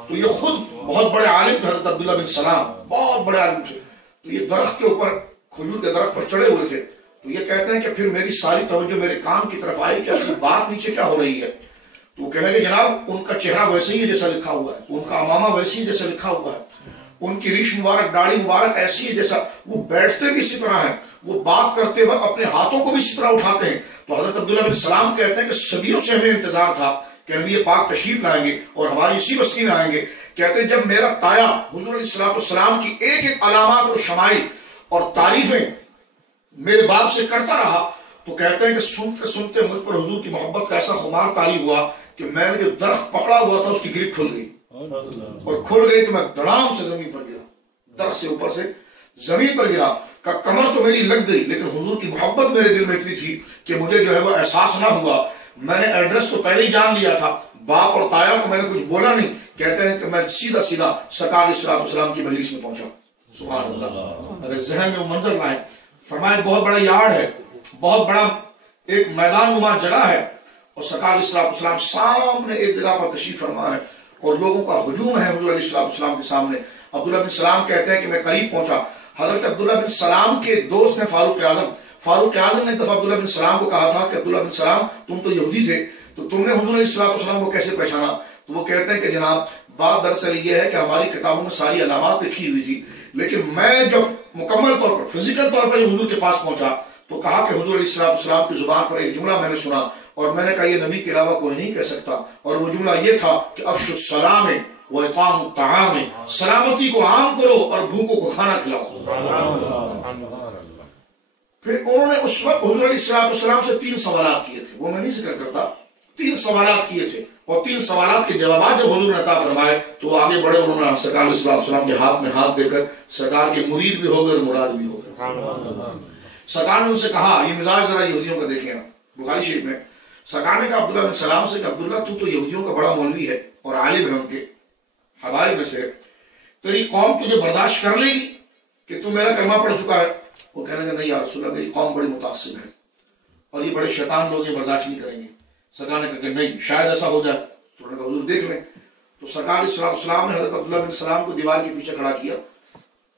تو یہ خود بہت بڑے عالم تھے، حضرت عبداللہ بن سلام بہت بڑے عالم تھے. تو یہ درخت کے اوپر کھجور کے درخت پر چڑھے ہوئے تھے. تو یہ کہتے ہیں کہ پھر میری ساری توجہ میرے کان کی طرف آئی کہ اپنی بات نیچے کیا ہو رہی ہے. تو وہ کہنے کہ جناب ان کا چہرہ ویسے ہی جیسا لکھا ہوا ہے، ان کا امامہ ویسے ہی جیسا لکھا ہوا ہے، ان کی ریش مبارک داڑھی مبارک ایسی ہے جیسا، وہ بیٹھتے بھی اسی طرح ہیں، وہ بات کرتے وقت اپنے ہاتھوں کو بھی اسی طرح اٹھاتے ہیں. تو حضرت عبداللہ بن سلام کہتے ہیں کہ صدیوں سے ہمیں انتظار تھا کہ نبی پاک تشریف لائیں گے اور ہماری اسی بستی میں آئیں گے. کہتے ہیں جب میرا تایا حضور علیہ السلام کی ایک ایک علامات اور شمائل اور تعریفیں میرے باپ سے کرتا رہا تو کہتے ہیں کہ سنتے سنتے مجھ پر حضور کی محبت کا ایسا خمار طاری ہوا کہ میں نے جو درخت پکڑا ہوا تھا اس کی گرپ کھل گئی، اور کھل گئی تو میں دڑام سے زمین پر گرا، درخت سے اوپر سے زمین پر گرا. کمر تو میری لگ گئی لیکن حضور کی محبت میرے دل میں اتنی تھی کہ مجھے جو ہے وہ احساس نہ ہوا. میں نے ایڈریس تو پہلے ہی جان لیا تھا، باپ اور تایا کو میں نے کچھ بولا نہیں. کہتے ہیں کہ میں سیدھا سرکار علیہ السلام کی مجلس میں پہنچا. سبحان اللہ، اگر ذہن میں وہ منظر لائیں. فرمایا بہت بڑا یارڈ ہے، بہت بڑا ایک میدان نما جگہ ہے، اور سرکار علیہ السلام سامنے ایک جگہ پر تشریف فرما ہے اور لوگوں کا ہجوم ہے حضور علیہ السلام کے سامنے. عبداللہ بن سلام کہتے ہیں کہ میں قریب پہنچا. حضرت عبداللہ بن سلام کے دوست ہیں فاروق اعظم نے ایک دفعہ عبداللہ بن سلام کو کہا تھا کہ عبداللہ بن سلام تم تو یہودی تھے تو تم نے حضور علیہ السلام کو کیسے پہچانا؟ تو وہ کہتے ہیں کہ جناب بات دراصل یہ ہے کہ ہماری کتابوں میں ساری علامات لکھی ہوئی تھی، لیکن میں جب مکمل طور پر فزیکل طور پر حضور کے پاس پہنچا تو کہا کہ حضور علیہ السلام کی زبان پر ایک جملہ میں نے سنا اور میں نے کہا یہ نبی کے علاوہ کوئی نہیں کہہ سکتا، اور وہ جملہ یہ تھا کہ افشوا السلام واطعام الطعام، سلامتی کو عام کرو اور بھوکوں کو کھانا کھلاؤ۔ پھر انہوں نے اس وقت حضور علیہ السلام سے 3 سوالات کیے تھے، وہ میں نہیں ذکر کرتا، 3 سوالات کیے تھے، اور 3 سوالات کے جوابات جب حضور نے عطا فرمائے تو وہ آگے بڑھے، انہوں نے سرکار علیہ السلام کے ہاتھ میں ہاتھ دے کر سرکار کے مرید بھی ہو گئے اور مراد بھی ہو گئے۔ سرکار نے ان سے کہا، یہ مزاج ذرا یہودیوں کا دیکھیں آپ، بخاری شریف میں سرکار نے کہا عبداللہ بن سلام سے کہ عبداللہ تو یہودیوں کا بڑا مولوی ہے اور عالم ہے، ان کے حبائب میں سے، تیری قوم تجھے برداشت کر لے گی کہ تو میرا کلمہ پڑھ چکا ہے؟ وہ کہنے لگا نہیں یا رسول اللہ، میری قوم بڑی متعصب ہے اور یہ بڑے شیطان لوگ یہ برداشت نہیں کریں گے۔ سرکار نے کہا کہ نہیں، شاید ایسا ہو جائے، تو انہوں نے کہا حضور دیکھ لیں۔ تو سرکار علیہ السلام نے حضرت عبداللہ بن سلام کو دیوار کے پیچھے کھڑا کیا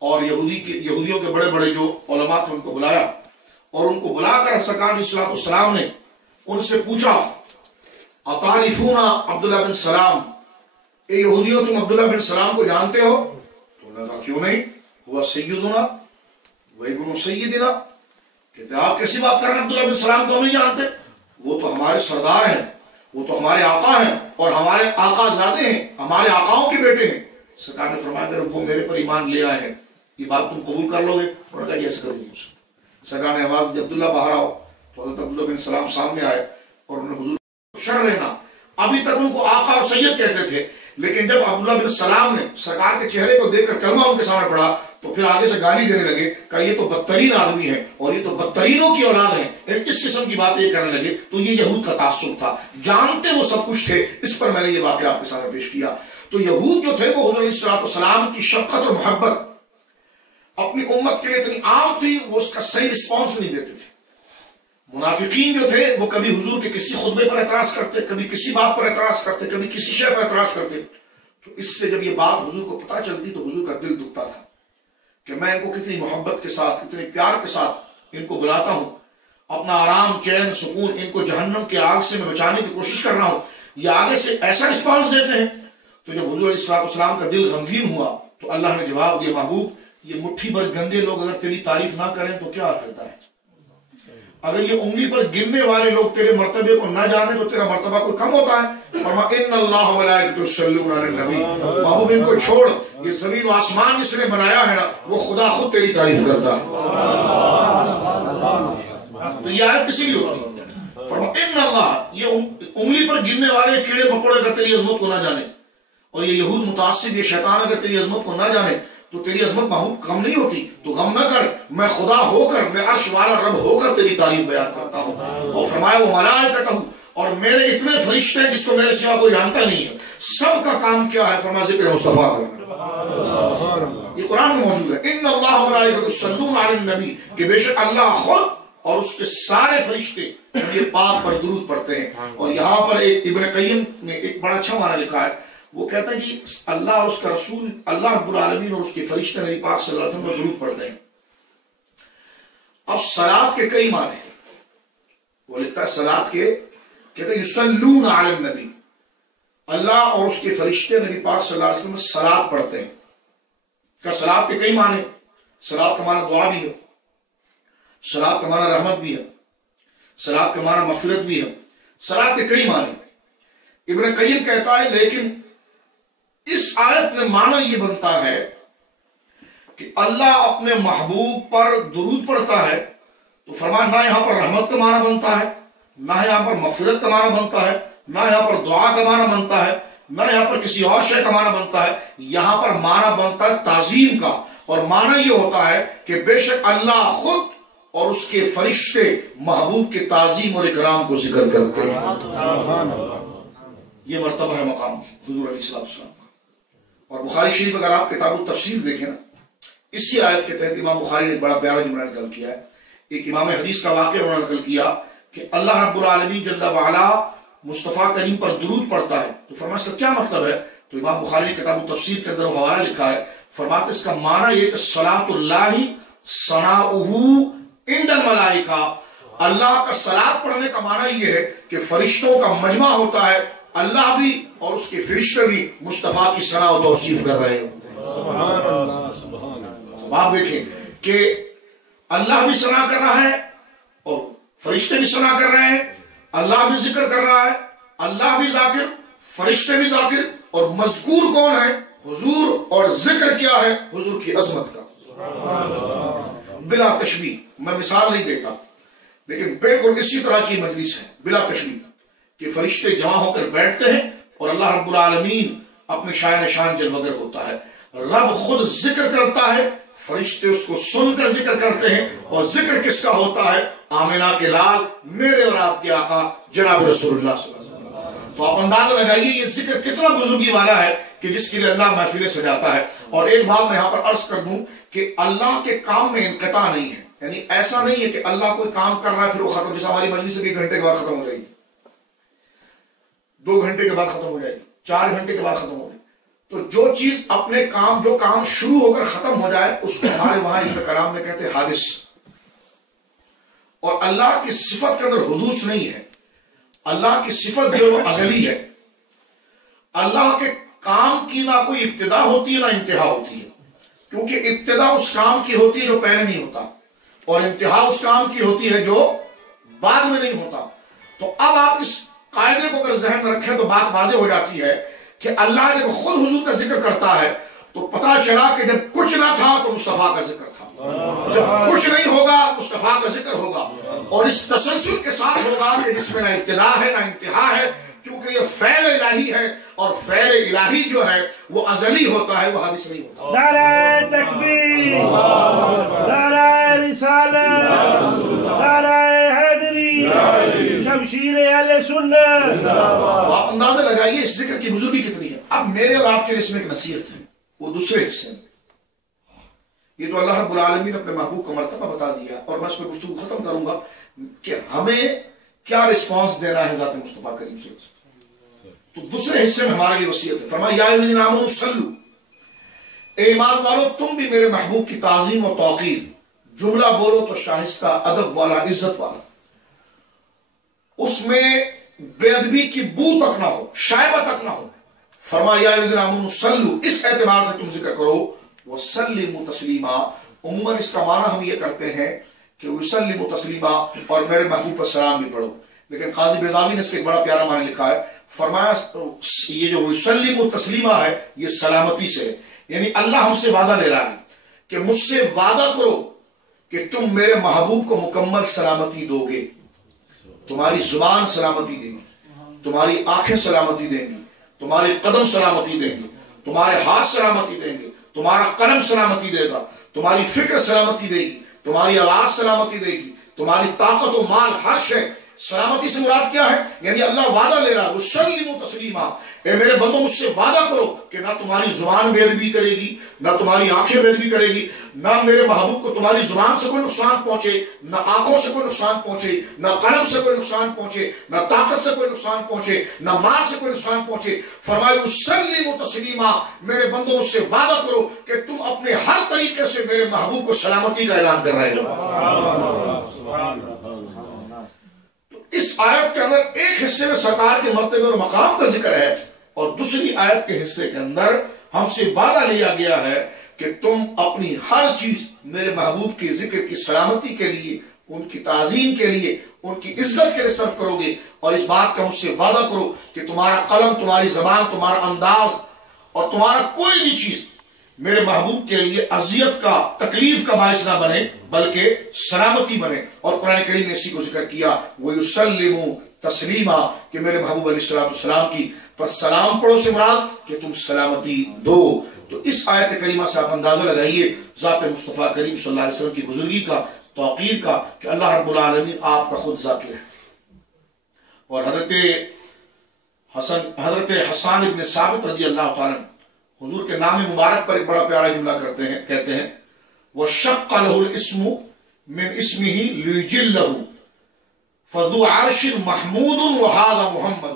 اور یہودیوں کے بڑے بڑے جو علماء تھے ان کو بلایا، اور ان کو بلا کر سرکار علیہ السلام نے ان سے پوچھا اتعرفون عبداللہ بن سلام، اے یہودیوں تم عبداللہ بن سلام کو جانتے ہو؟ تو انہوں نے کہا کیوں نہیں، ہوا سیدنا و ابن سیدنا، کہتے آپ کیسی بات کر رہے ہیں، عبداللہ بن سلام کو نہیں جانتے؟ وہ تو ہمارے سردار ہیں، وہ تو ہمارے آقا ہیں اور ہمارے آقا زادے ہیں، ہمارے آقاؤں کے بیٹے ہیں۔ سرکار نے فرمایا اگر وہ میرے پر ایمان لے آئے ہیں یہ بات تم قبول کر لو گے؟ انہوں نے کہا ایسا کروں گے۔ سرکار نے آواز دی عبداللہ باہر آؤ، تو حضرت عبداللہ بن سلام سامنے آئے اور انہوں نے حضور شر رہنا، ابھی تک ان کو آقا اور سید کہتے تھے، لیکن جب عبداللہ بن سلام نے سرکار کے چہرے کو دیکھ کر کلمہ ان کے سامنے پڑھا تو پھر آگے سے گالی دینے لگے کہ یہ تو بدترین آدمی ہے اور یہ تو بدترینوں کی اولاد ہے، اس قسم کی باتیں یہ کرنے لگے۔ تو یہ یہود کا تعصب تھا، جانتے وہ سب کچھ تھے، اس پر میں نے یہ واقعہ آپ کے سامنے پیش کیا۔ تو یہود جو تھے وہ حضور علیہ السلام کی شفقت اور محبت اپنی امت کے لیے اتنی عام تھی، وہ اس کا صحیح رسپانس نہیں دیتے تھے۔ منافقین جو تھے وہ کبھی حضور کے کسی خطبے پر اعتراض کرتے، کبھی کسی بات پر اعتراض کرتے، کبھی کسی شے پر اعتراض کرتے۔ تو اس سے جب یہ بات حضور کو پتہ چلتی تو حضور کا دل دکھتا تھا کہ میں ان کو کتنی محبت کے ساتھ، کتنے پیار کے ساتھ ان کو بلاتا ہوں، اپنا آرام چین سکون ان کو جہنم کے آگ سے میں بچانے کی کوشش کر رہا ہوں، یہ آگے سے ایسا رسپانس دیتے ہیں۔ تو جب حضور علیہ السلام کا دل غمگین ہوا تو اللہ نے جواب دیا محبوب یہ مٹھی بھر گندے لوگ اگر تیری تعریف نہ کریں تو کیا کرتا ہے؟ اگر یہ انگلی پر گننے والے لوگ تیرے مرتبے کو نہ جانے تو تیرا مرتبہ کوئی کم ہوتا ہے؟ فرما ان اللہ و ملائکۃ یصلون علی النبی، محبوب ان کو چھوڑ، یہ زمین و آسمان جس نے بنایا ہے نا وہ خدا خود تیری تعریف کرتا ہے۔ تو یہ آیت کسی لیے ہوتی ہے؟ فرما ان اللہ، یہ انگلی پر گننے والے کیڑے مکوڑے اگر تیری عظمت کو نہ جانے، اور یہ یہود متعصب یہ شیطان اگر تیری عظمت کو نہ جانے تو تیری عظمت محبوب کم نہیں ہوتی۔ تو غم نہ کر، میں خدا ہو کر، میں عرش والا رب ہو کر تیری تعریف بیان کرتا ہوں۔ اور فرمایا وہ ملائکتہ، اور میرے اتنے فرشتے ہیں جس کو میرے سوا کوئی جانتا نہیں ہے، سب کا کام کیا ہے؟ فرمایا ذکر مصطفیٰ کرنا۔ یہ قرآن میں موجود ہے، ان اللہ و ملائکتہ یصلون علی النبی، کہ بے شک اللہ خود اور اس کے سارے فرشتے یہ پاک پر درود پڑھتے ہیں۔ اور یہاں پر ابن قیم نے ایک بڑا اچھا معنی لکھا ہے، وہ کہتا ہے کہ اللہ اور اس کا رسول، اللہ رب العالمین اور اس کے فرشتے نبی پاک صلی اللہ علیہ وسلم پر درود پڑھتے ہیں۔ اب صلاۃ کے کئی معنی ہیں، وہ لکھتا ہے صلاۃ کے، کہتے ہیں یصلون علی النبی، اللہ اور اس کے فرشتے نبی پاک صلی اللہ علیہ وسلم صلاۃ پڑھتے ہیں۔ کہ صلاۃ کے کئی معنی، صلاۃ کا معنی دعا بھی ہے، صلاۃ کا معنی رحمت بھی ہے، صلاۃ کا معنی مغفرت بھی ہے، صلاۃ کے کئی معنی۔ ابن قیم کہتا ہے لیکن اس آیت میں معنی یہ بنتا ہے کہ اللہ اپنے محبوب پر درود پڑھتا ہے تو فرمایا نہ یہاں پر رحمت کا معنی بنتا ہے، نہ یہاں پر مغفرت کا معنی بنتا ہے، نہ یہاں پر دعا کا معنی بنتا ہے، نہ یہاں پر کسی اور شے کا معنی بنتا ہے، یہاں پر معنی بنتا ہے تعظیم کا۔ اور معنی یہ ہوتا ہے کہ بے شک اللہ خود اور اس کے فرشتے محبوب کے تعظیم اور اکرام کو ذکر کرتے ہیں۔ یہ مرتبہ ہے مقام حضور علیہ السلام کا۔ اور بخاری شریف اگر آپ کتاب التفسیر دیکھیں نا، اسی آیت کے تحت امام بخاری نے ایک بڑا پیارا جملہ نقل کیا ہے، ایک امام حدیث کا واقعہ انہوں نے نقل کیا کہ اللہ رب العالمین جل وعلا مصطفیٰ کریم پر درود پڑھتا ہے، تو فرمایا اس کا کیا مطلب ہے؟ تو امام بخاری نے کتاب التفسیر کے اندر وہ حوالہ لکھا ہے، فرماتے اس کا معنی یہ کہ صلاۃ اللہ ثناؤہ عند الملائکہ، اللہ کا صلاۃ پڑھنے کا معنی یہ ہے کہ فرشتوں کا مجمع ہوتا ہے، اللہ بھی اور اس کے فرشتے بھی مصطفیٰ کی ثنا و توصیف کر رہے ہیں۔ سبحان اللہ، سبحان اللہ۔ آپ دیکھیں کہ اللہ بھی ثنا کر رہا ہے اور فرشتے بھی ثنا کر رہے ہیں، اللہ بھی ذکر کر رہا ہے، اللہ بھی ذاکر، فرشتے بھی ذاکر، اور مذکور کون ہے؟ حضور. اور ذکر کیا ہے؟ حضور کی عظمت کا. بلا تشبیہ. میں مثال نہیں دیتا لیکن بالکل اسی طرح کی مجلس ہے بلا تشبیہ کہ فرشتے جمع ہو کر بیٹھتے ہیں اور اللہ رب العالمین اپنے شان شان جلوگر ہوتا ہے. رب خود ذکر کرتا ہے، فرشتے اس کو سن کر ذکر کرتے ہیں. اور ذکر کس کا ہوتا ہے؟ آمنہ کے لال، میرے اور آپ کے آقا جناب رسول اللہ صلی اللہ علیہ وسلم. تو آپ اندازہ لگائیے یہ ذکر کتنا بزرگی والا ہے کہ جس کے لیے اللہ محفلیں سجاتا ہے. اور ایک بات میں یہاں پر عرض کر دوں کہ اللہ کے کام میں انقطاع نہیں ہے. یعنی ایسا نہیں ہے کہ اللہ کوئی کام کر رہا ہے پھر وہ ختم. جیسے ہماری مجلس 1 گھنٹے کے بعد ختم ہو جائے گی، 2 گھنٹے کے بعد ختم ہو جائے گی، 4 گھنٹے کے بعد ختم ہو جائے گی. تو جو چیز اپنے کام، جو کام شروع ہو کر ختم ہو جائے اس کو ہمارے وہاں علم کلام میں کہتے ہیں حادث. اور اللہ کی صفت کے اندر حدوث نہیں ہے. اللہ کی صفت جو ازلی ہے. اللہ کے کام کی نہ کوئی ابتدا ہوتی ہے نہ انتہا ہوتی ہے، کیونکہ ابتدا اس کام کی ہوتی ہے جو پہلے نہیں ہوتا، اور انتہا اس کام کی ہوتی ہے جو بعد میں نہیں ہوتا. تو اب آپ اس قاعدے کو اگر ذہن میں رکھیں تو بات واضح ہو جاتی ہے کہ اللہ جب خود حضور کا ذکر کرتا ہے تو پتا چلا کہ جب کچھ نہ تھا تو مصطفیٰ کا ذکر تھا، جب کچھ نہیں ہوگا مصطفیٰ کا ذکر ہوگا. اور اس تسلسل کے ساتھ ہوگا کہ جس میں نہ ابتدا ہے نہ انتہا ہے، کیونکہ یہ فعل الہی ہے، اور فعل الہی جو ہے وہ ازلی ہوتا ہے، وہ حادث نہیں ہوتا. نعرہ تکبیر، نعرہ رسالت، نعرہ حیدری، شمشیر اہل سنت. آپ اندازہ لگائیے اس ذکر کی بزرگی کتنی ہے. اب میرے اور آپ کے لیے اس میں ایک نصیحت ہے، وہ دوسرے حصے میں. یہ تو اللہ رب العالمین اپنے محبوب کا مرتبہ بتا دیا، اور میں اس پہ گفتگو ختم کروں گا کہ ہمیں کیا رسپانس دینا ہے ذات مصطفیٰ کریم صلی اللہ علیہ وسلم. تو دوسرے حصے میں ہمارے لیے وصیت ہے. فرمایا یا ایھا الذین آمنوا صلوا، اے ایمان والو تم بھی میرے محبوب کی تعظیم و توقیر. جملہ بولو تو شائستہ، ادب والا، عزت والا، اس میں بے ادبی کی بو تک نہ ہو، شائبہ تک نہ ہو. فرمایا یا ایھا الذین آمنوا صلوا، اس اعتبار سے تم ذکر کرو. وسلموا تسلیما، عموماً اس کا معنی ہم یہ کرتے ہیں کہ وسلموا تسلیما اور میرے محبوب پر سلام بھی پڑھو، لیکن قاضی بیضاوی نے اس کے ایک بڑا پیارا معنی لکھا ہے. فرمایا یہ جو وسلموا تسلیما ہے یہ سلامتی سے ہے. یعنی اللہ ہم سے وعدہ لے رہا ہے کہ مجھ سے وعدہ کرو کہ تم میرے محبوب کو مکمل سلامتی دو گے. تمہاری زبان سلامتی دے گی، تمہاری آنکھیں سلامتی دیں گی، تمہارے قدم سلامتی دیں گے، تمہارے ہاتھ سلامتی دیں گے، تمہارا قلم سلامتی دے گا، تمہاری فکر سلامتی دے گی، تمہاری آواز سلامتی دے گی، تمہاری طاقت و مال ہر شے. سلامتی سے مراد کیا ہے؟ یعنی اللہ وعدہ لے رہا ہے وسلموا تسلیما، اے میرے بندوں مجھ سے وعدہ کرو کہ نہ تمہاری زبان بے ادبی کرے گی، نہ تمہاری آنکھیں بے ادبی کرے گی، نہ میرے محبوب کو تمہاری زبان سے کوئی نقصان پہنچے، نہ آنکھوں سے کوئی نقصان پہنچے، نہ قلم سے کوئی نقصان پہنچے، نہ طاقت سے کوئی نقصان پہنچے، نہ مال سے کوئی نقصان پہنچے. فرمایا وسلموا تسلیما، میرے بندوں مجھ سے وعدہ کرو کہ تم اپنے ہر طریقے سے میرے محبوب کو سلامتی کا اعلان کر رہے ہو. اس آیت کے اندر ایک حصے میں سرکار کے مرتبے اور مقام کا ذکر ہے، اور دوسری آیت کے حصے کے اندر ہم سے وعدہ لیا گیا ہے کہ تم اپنی ہر چیز میرے محبوب کے ذکر کی سلامتی کے لیے، ان کی تعظیم کے لیے، ان کی عزت کے لیے صرف کرو گے. اور اس بات کا مجھ سے وعدہ کرو کہ تمہارا قلم، تمہاری زبان، تمہارا انداز اور تمہارا کوئی بھی چیز میرے محبوب کے لیے اذیت کا، تکلیف کا باعث نہ بنے بلکہ سلامتی بنے. اور قرآن کریم نے اسی کو ذکر کیا وَيُسَلِّمُوا تسلیما، کہ میرے محبوب علیہ السلام کی پر سلام پڑھو سے مراد کہ تم سلامتی دو. تو اس آیت کریمہ سے آپ اندازہ لگائیے ذات مصطفیٰ کریم صلی اللہ علیہ وسلم کی بزرگی کا، توقیر کا، کہ اللہ رب العالمین آپ کا خود ذاکر ہے. اور حضرت حسان ابن ثابت رضی اللہ تعالیٰ حضور کے نام مبارک پر ایک بڑا پیارا جملہ کہتے ہیں وَشَقَّ لَهُ الْإِسْمُ مِنْ اسْمِهِ لِيُجِلَّهُ فَذُو عَرْشٍ مَحْمُودٌ وَهَذَا مُحَمَّدٌ.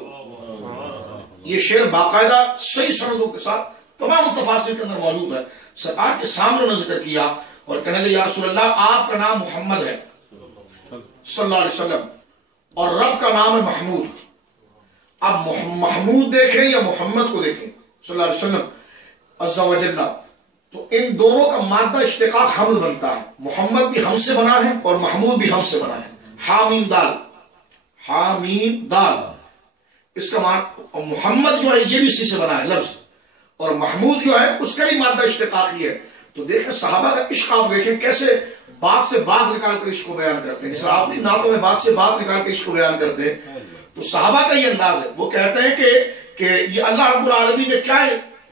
یہ شعر باقاعدہ صحیح سندوں کے ساتھ تمام تفاسیر کے اندر موجود ہے. سرکار کے سامنے نے ذکر کیا اور کہنے لگے یا رسول اللہ آپ کا نام محمد ہے صلی اللہ علیہ وسلم، اور رب کا نام ہے محمود. اب محمود دیکھیں یا محمد کو دیکھیں صلی اللہ علیہ وسلم عز و جل، تو ان دونوں کا مادہ اشتقاق حمد بنتا ہے. محمد بھی ہم سے بنا ہے اور محمود بھی ہم سے بنا ہے. حامیم دال، حامیم دال، اس کا معنی محمد جو ہے یہ بھی اسی سے بنا ہے لفظ، اور محمود جو ہے اس کا بھی مادہ اشتقاقی ہے. تو دیکھیں صحابہ کا عشق آپ دیکھیں کیسے بات سے باز نکال کر عشق کو بیان کرتے ہیں. جس طرح آپ اپنی نعتوں میں بات سے بات نکال کے عشق کو بیان کرتے ہیں، تو صحابہ کا یہ انداز ہے. وہ کہتے ہیں کہ یہ اللہ رب العالمین نے کیا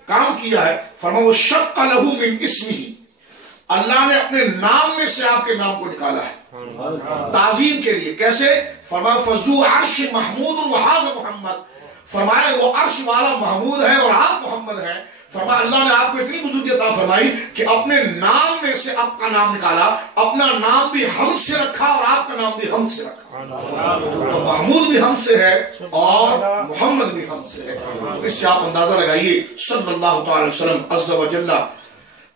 کام کیا ہے. فرمایا وَشَقَّ لَهُ مِنْ اسْمِهِ، اللہ نے اپنے نام میں سے آپ کے نام کو نکالا ہے تعظیم کے لیے. کیسے؟ فرمایا فَذُو عَرْشٍ مَحْمُودٌ وَهَذَا محمد، فرمایا وہ عرش والا محمود ہے اور آپ محمد ہیں. فرمایا اللہ نے آپ کو اتنی بزرگی عطا فرمائی کہ اپنے نام میں سے آپ کا نام نکالا، اپنا نام بھی حمد سے رکھا اور آپ کا نام بھی حمد سے رکھا. تو محمود بھی حمد سے ہے اور محمد بھی حمد سے ہے. تو اس سے آپ اندازہ لگائیے صلی اللہ تعالی وسلم عز و جل،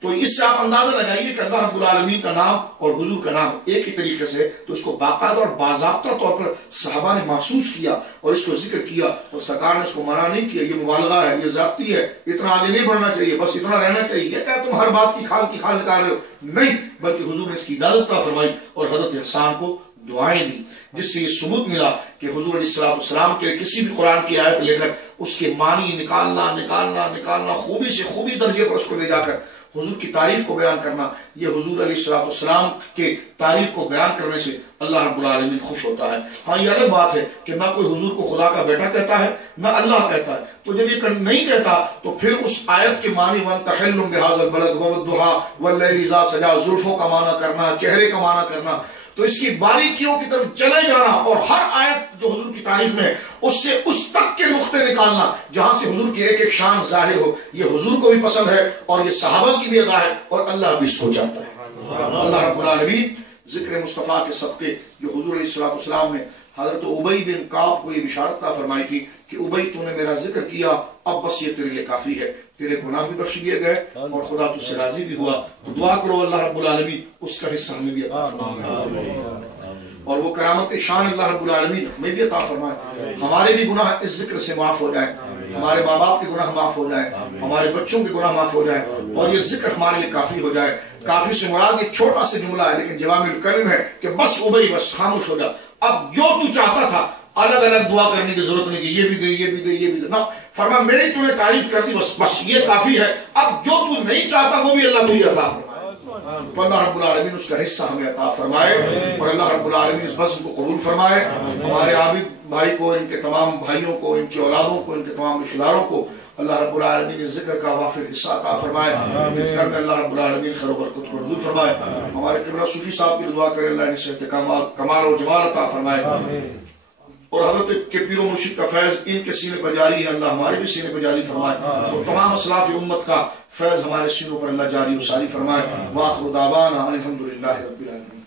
تو اس سے آپ اندازہ لگائیے کہ اللہ رب العالمین کا نام اور حضور کا نام ایک ہی طریقے سے. تو اس کو باقاعدہ اور باضابطہ طور پر صحابہ نے محسوس کیا اور اس کو ذکر کیا، اور سرکار نے اس کو منع نہیں کیا. یہ مبالغہ ہے، یہ ضابطی ہے، اتنا آگے نہیں بڑھنا چاہیے، بس اتنا رہنا چاہیے. یہ کہا تم ہر بات کی کھال نکال رہے ہو، نہیں، بلکہ حضور نے اس کی اجازت فرمائی اور حضرت حسان کو دعائیں دی، جس سے یہ ثبوت ملا کہ حضور علیہ السلام کے کسی بھی قرآن کی آیت لے کر اس کے معنی نکالنا خوبی سے خوبی درجے پر اس کو لے جا کر حضور کی تعریف کو بیان کرنا، یہ حضور علیہ السلام کے تعریف کو بیان کرنے سے اللہ رب العالمین خوش ہوتا ہے. ہاں یہ الگ بات ہے کہ نہ کوئی حضور کو خدا کا بیٹا کہتا ہے نہ اللہ کہتا ہے. تو جب یہ نہیں کہتا تو پھر اس آیت کے معنی وَأَنْتَ حِلٌّ بِهَٰذَا الْبَلَدِ وَالضُّحَىٰ وَاللَّيْلِ إِذَا سَجَىٰ، زلفوں کا معنی کرنا، چہرے کا معنی کرنا، تو اس کی باریکیوں کی طرف چلے جانا اور ہر آیت جو حضور کی تعریف میں اس سے اس تک کے نقطے نکالنا جہاں سے حضور کی ایک ایک شان ظاہر ہو، یہ حضور کو بھی پسند ہے اور یہ صحابہ کی بھی ادا ہے اور اللہ بھی اس کو چاہتا ہے. اللہ رب العالمین ذکر مصطفیٰ کے صدقے جو حضور علیہ السلام نے حضرت ابی بن کعب کو یہ بشارت فرمائی تھی کہ ابی تو نے میرا ذکر کیا، اب بس یہ تیرے لیے کافی ہے، تیرے گناہ بھی بخش دیے گئے اور خدا تجھ سے راضی بھی ہوا. دعا کرو اللہ رب العالمین اس کا حصہ ہمیں بھی عطا فرمائے اور وہ کرامت شان اللہ رب العالمین ہمیں بھی عطا فرمائے. ہمارے بھی گناہ اس ذکر سے معاف ہو جائے، ہمارے ماں باپ کے گناہ معاف ہو جائے، ہمارے بچوں کے گناہ معاف ہو جائے اور یہ ذکر ہمارے لیے کافی ہو جائے. کافی سے مراد یہ چھوٹا سا جملہ ہے لیکن جوامع الکلم ہے کہ بس ابی بس خاموش ہو جا. اب جو تو چاہتا تھا الگ الگ دعا کرنے کی ضرورت نہیں کہ یہ بھی دے یہ بھی دے یہ بھی دے، نہ، فرمایا میری تو نے تعریف کر دی، بس یہ کافی ہے. اب جو تو نہیں چاہتا وہ بھی اللہ تجھے عطا فرمائے. تو اللہ رب العالمین اس کا حصہ ہمیں عطا فرمائے اور اللہ رب العالمین اس بزم کو قبول فرمائے. ہمارے عابد بھائی کو، ان کے تمام بھائیوں کو، ان کی اولادوں کو، ان کے تمام رشتہ داروں کو اللہ رب العالمین اس ذکر کا وافر حصہ عطا فرمائے. اس گھر میں اللہ رب العالمین خیر و برکت کو منظور فرمائے. ہمارے قبلہ صوفی صاحب کی دعا کرے اللہ نے صحت کمال و جمال عطا فرمائے اور حضرت کے پیر و مرشد کا فیض ان کے سینے پر جاری ہے، اللہ ہمارے بھی سینے پر جاری فرمائے اور تمام اسلاف امت کا فیض ہمارے سینوں پر اللہ جاری و ساری فرمائے. وآخر دعوانا الحمدللہ رب العالمین.